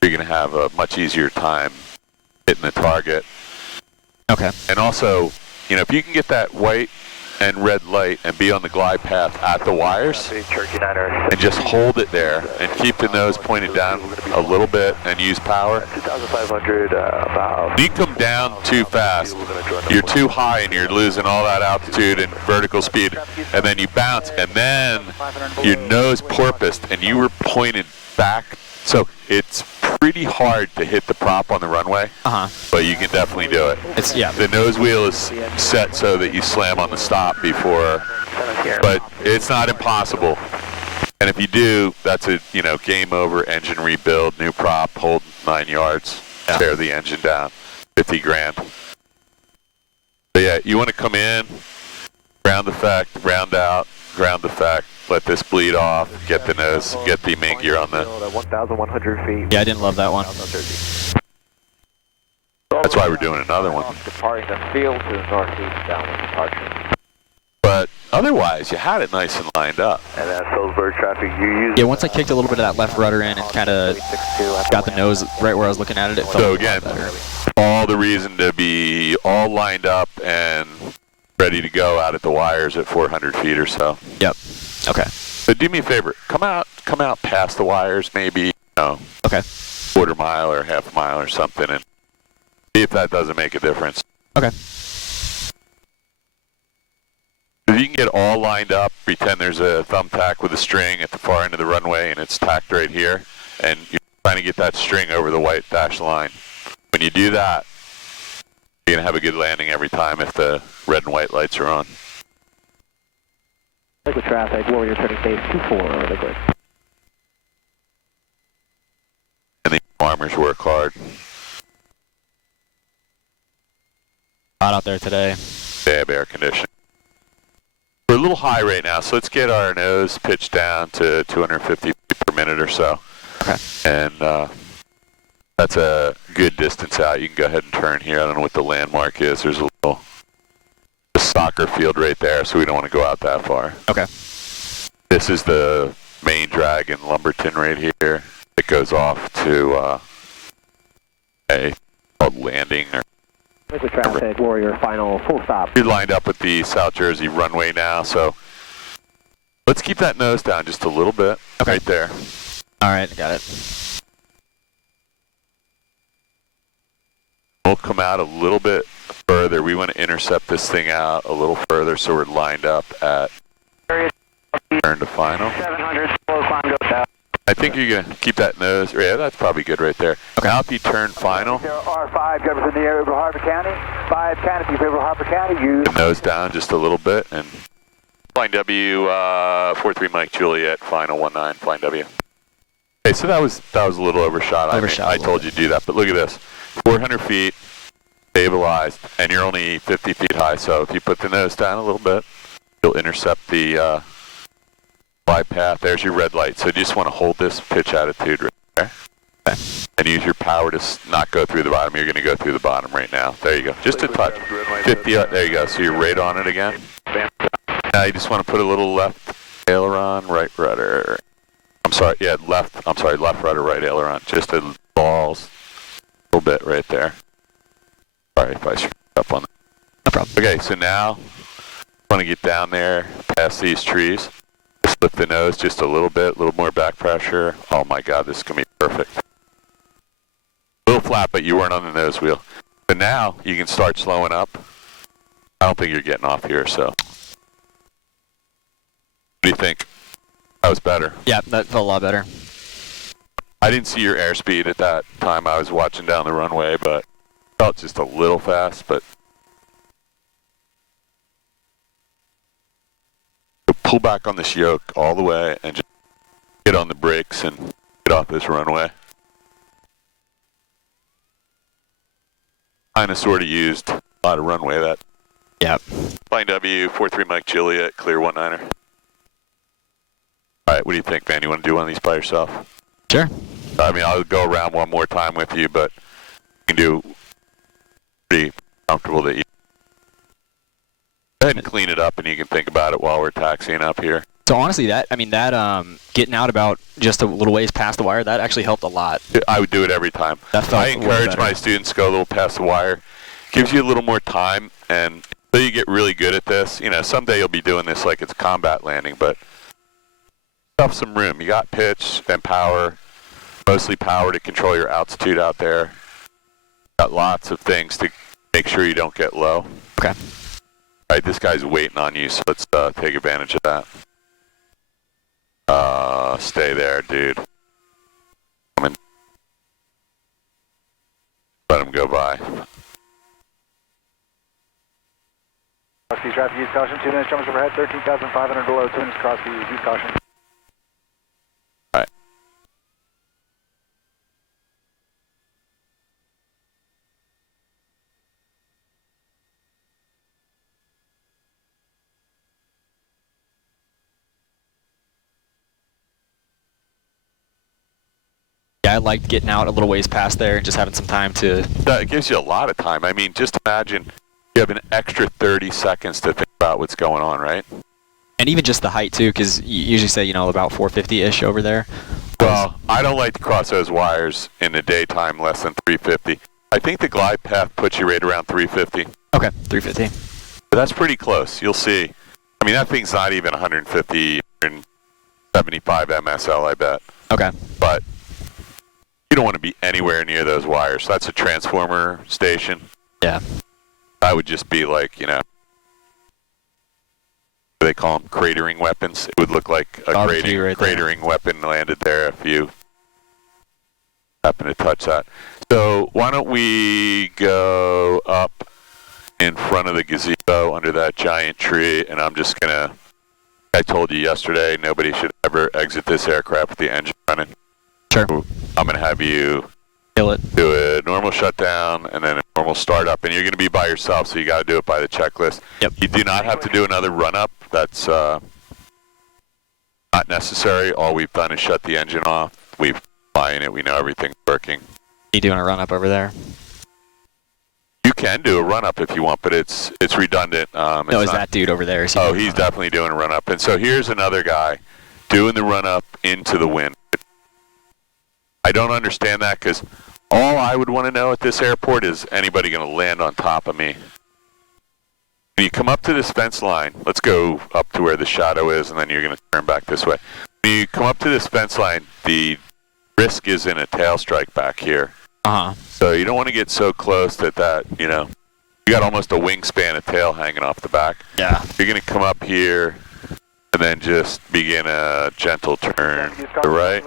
You're going to have a much easier time hitting the target. Okay. And also, if you can get that white and red light and be on the glide path at the wires and just hold it there and keep the nose pointed down a little bit and use power. 2,500 about. If you come down too fast, you're too high and you're losing all that altitude and vertical speed, and then you bounce and then your nose porpoised and you were pointed back. So it's pretty hard to hit the prop on the runway, but you can definitely do it. The nose wheel is set so that you slam on the stop before, but it's not impossible. And if you do, that's a game over, engine rebuild, new prop, hold 9 yards, tear the engine down, 50 grand. So yeah, you want to come in, ground effect, round out, ground effect. Let this bleed off, get the nose, get the main gear on the... 1,100 feet. Yeah, I didn't love that one. That's why we're doing another one. Departing the field to the northeast downwind departure. But otherwise, you had it nice and lined up. And that's Phillipsburg traffic you use. Yeah, once I kicked a little bit of that left rudder in and kind of got the nose right where I was looking at it, it felt So a again, lot better. all the reason to be all lined up and ready to go out at the wires at 400 feet or so. Yep. Okay. But do me a favor, come out past the wires, maybe, Okay. quarter mile or half mile or something, and see if that doesn't make a difference. Okay. If you can get all lined up, pretend there's a thumbtack with a string at the far end of the runway and it's tacked right here, and you're trying to get that string over the white dash line. When you do that, you're going to have a good landing every time if the red and white lights are on. Liquid traffic, Warrior turning base 24 Liquid. And the farmers work hard. Hot out there today. They have air conditioning. We're a little high right now, so let's get our nose pitched down to 250 feet per minute or so. Okay. And That's a good distance out. You can go ahead and turn here. I don't know what the landmark is. There's a little soccer field right there, so we don't want to go out that far. Okay. This is the main drag in Lumberton right here. It goes off to a called landing. Or Liquid traffic, Warrior, final, full stop. you're lined up with the South Jersey runway now, so let's keep that nose down just a little bit. Okay. Right there. All right, got it. We'll come out a little bit further. We want to intercept this thing out a little further, so we're lined up at turn to final. 700, slow climb goes out. I think you're going to keep that nose. Yeah, that's probably good right there. Okay. Now if you turn final, R5, Jefferson in the area of Harper County. 5 canopy, favor Harper County. Use the nose down just a little bit, and flying W, 43 Mike Juliet, final 19, flying W. Okay, so that was a little overshot. I told you to do that, but look at this. 400 feet, stabilized, and you're only 50 feet high, so if you put the nose down a little bit, you'll intercept the glide path. There's your red light, so you just want to hold this pitch attitude right there. Okay. And use your power to not go through the bottom. You're going to go through the bottom right now. There you go. Just a touch. 50, there you go. So you're right on it again. Now you just want to put a little left aileron, right rudder. I'm sorry, yeah, left rudder, right aileron. Just a balls. A little bit right there. Sorry if I screwed up on that. No problem. Okay, so now I want to get down there past these trees. Just lift the nose just a little bit, a little more back pressure. Oh my God, this is going to be perfect. A little flat, but you weren't on the nose wheel. But now you can start slowing up. I don't think you're getting off here, so. What do you think? That was better. Yeah, that felt a lot better. I didn't see your airspeed at that time. I was watching down the runway, but felt just a little fast, but. So pull back on this yoke all the way and just get on the brakes and get off this runway. Kind of sort of used a lot of runway that. Yeah. Flying W, 43 Mike Juliet, clear 19er. All right, what do you think, man? You want to do one of these by yourself? Sure. I mean, I'll go around one more time with you, but you can do pretty comfortable that you go ahead and clean it up and you can think about it while we're taxiing up here. So honestly, that getting out about just a little ways past the wire, that actually helped a lot. I would do it every time. That felt I encourage my students to go a little past the wire. Gives you a little more time, and until you get really good at this, you know, someday you'll be doing this like it's combat landing, but stuff some room. You got pitch and power, mostly power to control your altitude out there. Got lots of things to make sure you don't get low. Okay. All right, this guy's waiting on you, so let's take advantage of that. Stay there, dude. Come in. Let him go by. Cross-key traffic, use caution. 2 minutes, jumpers overhead, 13,500 below. 2 minutes, cross-key, use caution. All right. Yeah, I liked getting out a little ways past there and just having some time to. That gives you a lot of time. I mean, just imagine you have an extra 30 seconds to think about what's going on, right? And even just the height too, because you usually say, you know, about 450-ish over there. Well, I don't like to cross those wires in the daytime less than 350. I think the glide path puts you right around 350. Okay, 350. But that's pretty close. You'll see. I mean, that thing's not even 150, 175 MSL, I bet. Okay. But you don't want to be anywhere near those wires. That's a transformer station. Yeah. I would just be like, you know, they call them cratering weapons. It would look like a cratering weapon landed there if you happen to touch that. So why don't we go up in front of the gazebo under that giant tree, and I'm just going to, I told you yesterday, nobody should ever exit this aircraft with the engine running. Sure. I'm going to have you Kill it. do a normal shutdown and then a normal startup, and you're going to be by yourself, so you got to do it by the checklist. Yep. You do not have to do another run-up. That's not necessary. All we've done is shut the engine off. We've flying it. We know everything's working. You doing a run up over there? You can do a run up if you want, but it's redundant. No, it's is not- that dude over there? Is he Oh, doing a he's run-up? definitely doing a run up. And so here's another guy doing the run up into the wind. I don't understand that because all I would want to know at this airport is anybody going to land on top of me. When you come up to this fence line, let's go up to where the shadow is, and then you're going to turn back this way. When you come up to this fence line, the risk is in a tail strike back here. Uh-huh. So you don't want to get so close that, you know, you got almost a wingspan of tail hanging off the back. Yeah. You're going to come up here and then just begin a gentle turn to the right.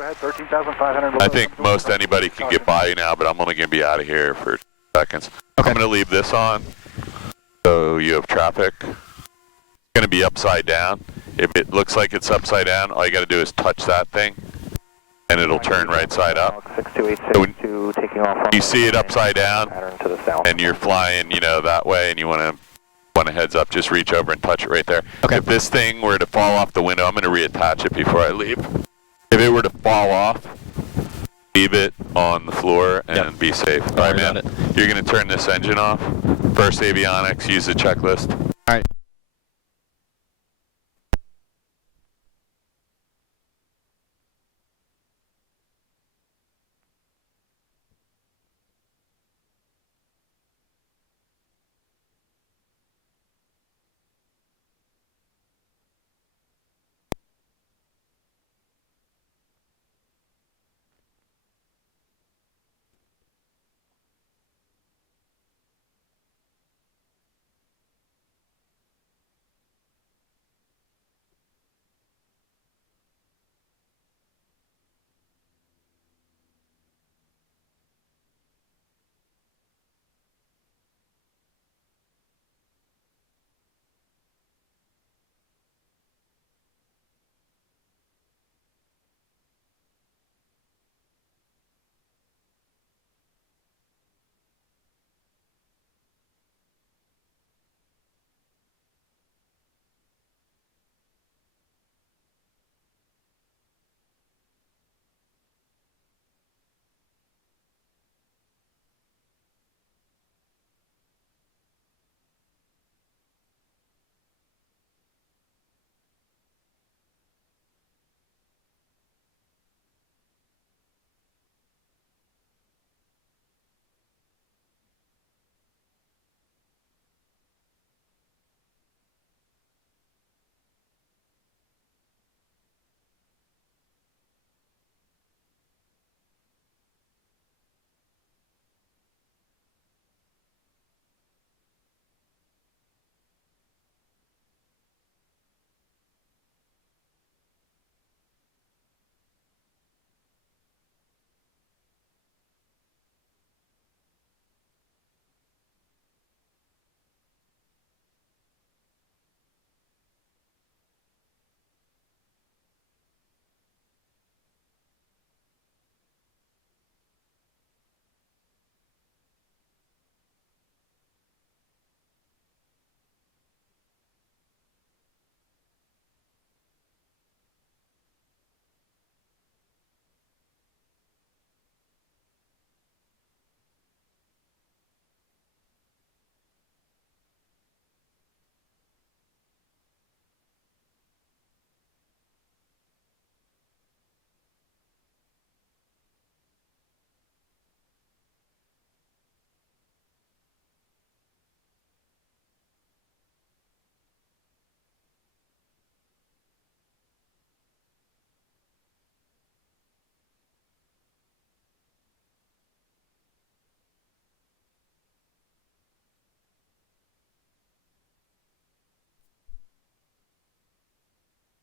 I think most anybody can get by you now, but I'm only going to be out of here for 2 seconds. Okay. I'm going to leave this on so you have traffic. It's going to be upside down. If it looks like it's upside down, all you got to do is touch that thing and it'll turn right side up. 6286 taking off. You see it upside down Pattern to the south. and you're flying, you know, that way, and you want to heads up, just reach over and touch it right there. Okay. If this thing were to fall off the window, I'm going to reattach it before I leave. If it were to fall off, leave it on the floor and Yep. be safe. Don't All right, worry man. about You're going to turn this engine off. First avionics, use the checklist.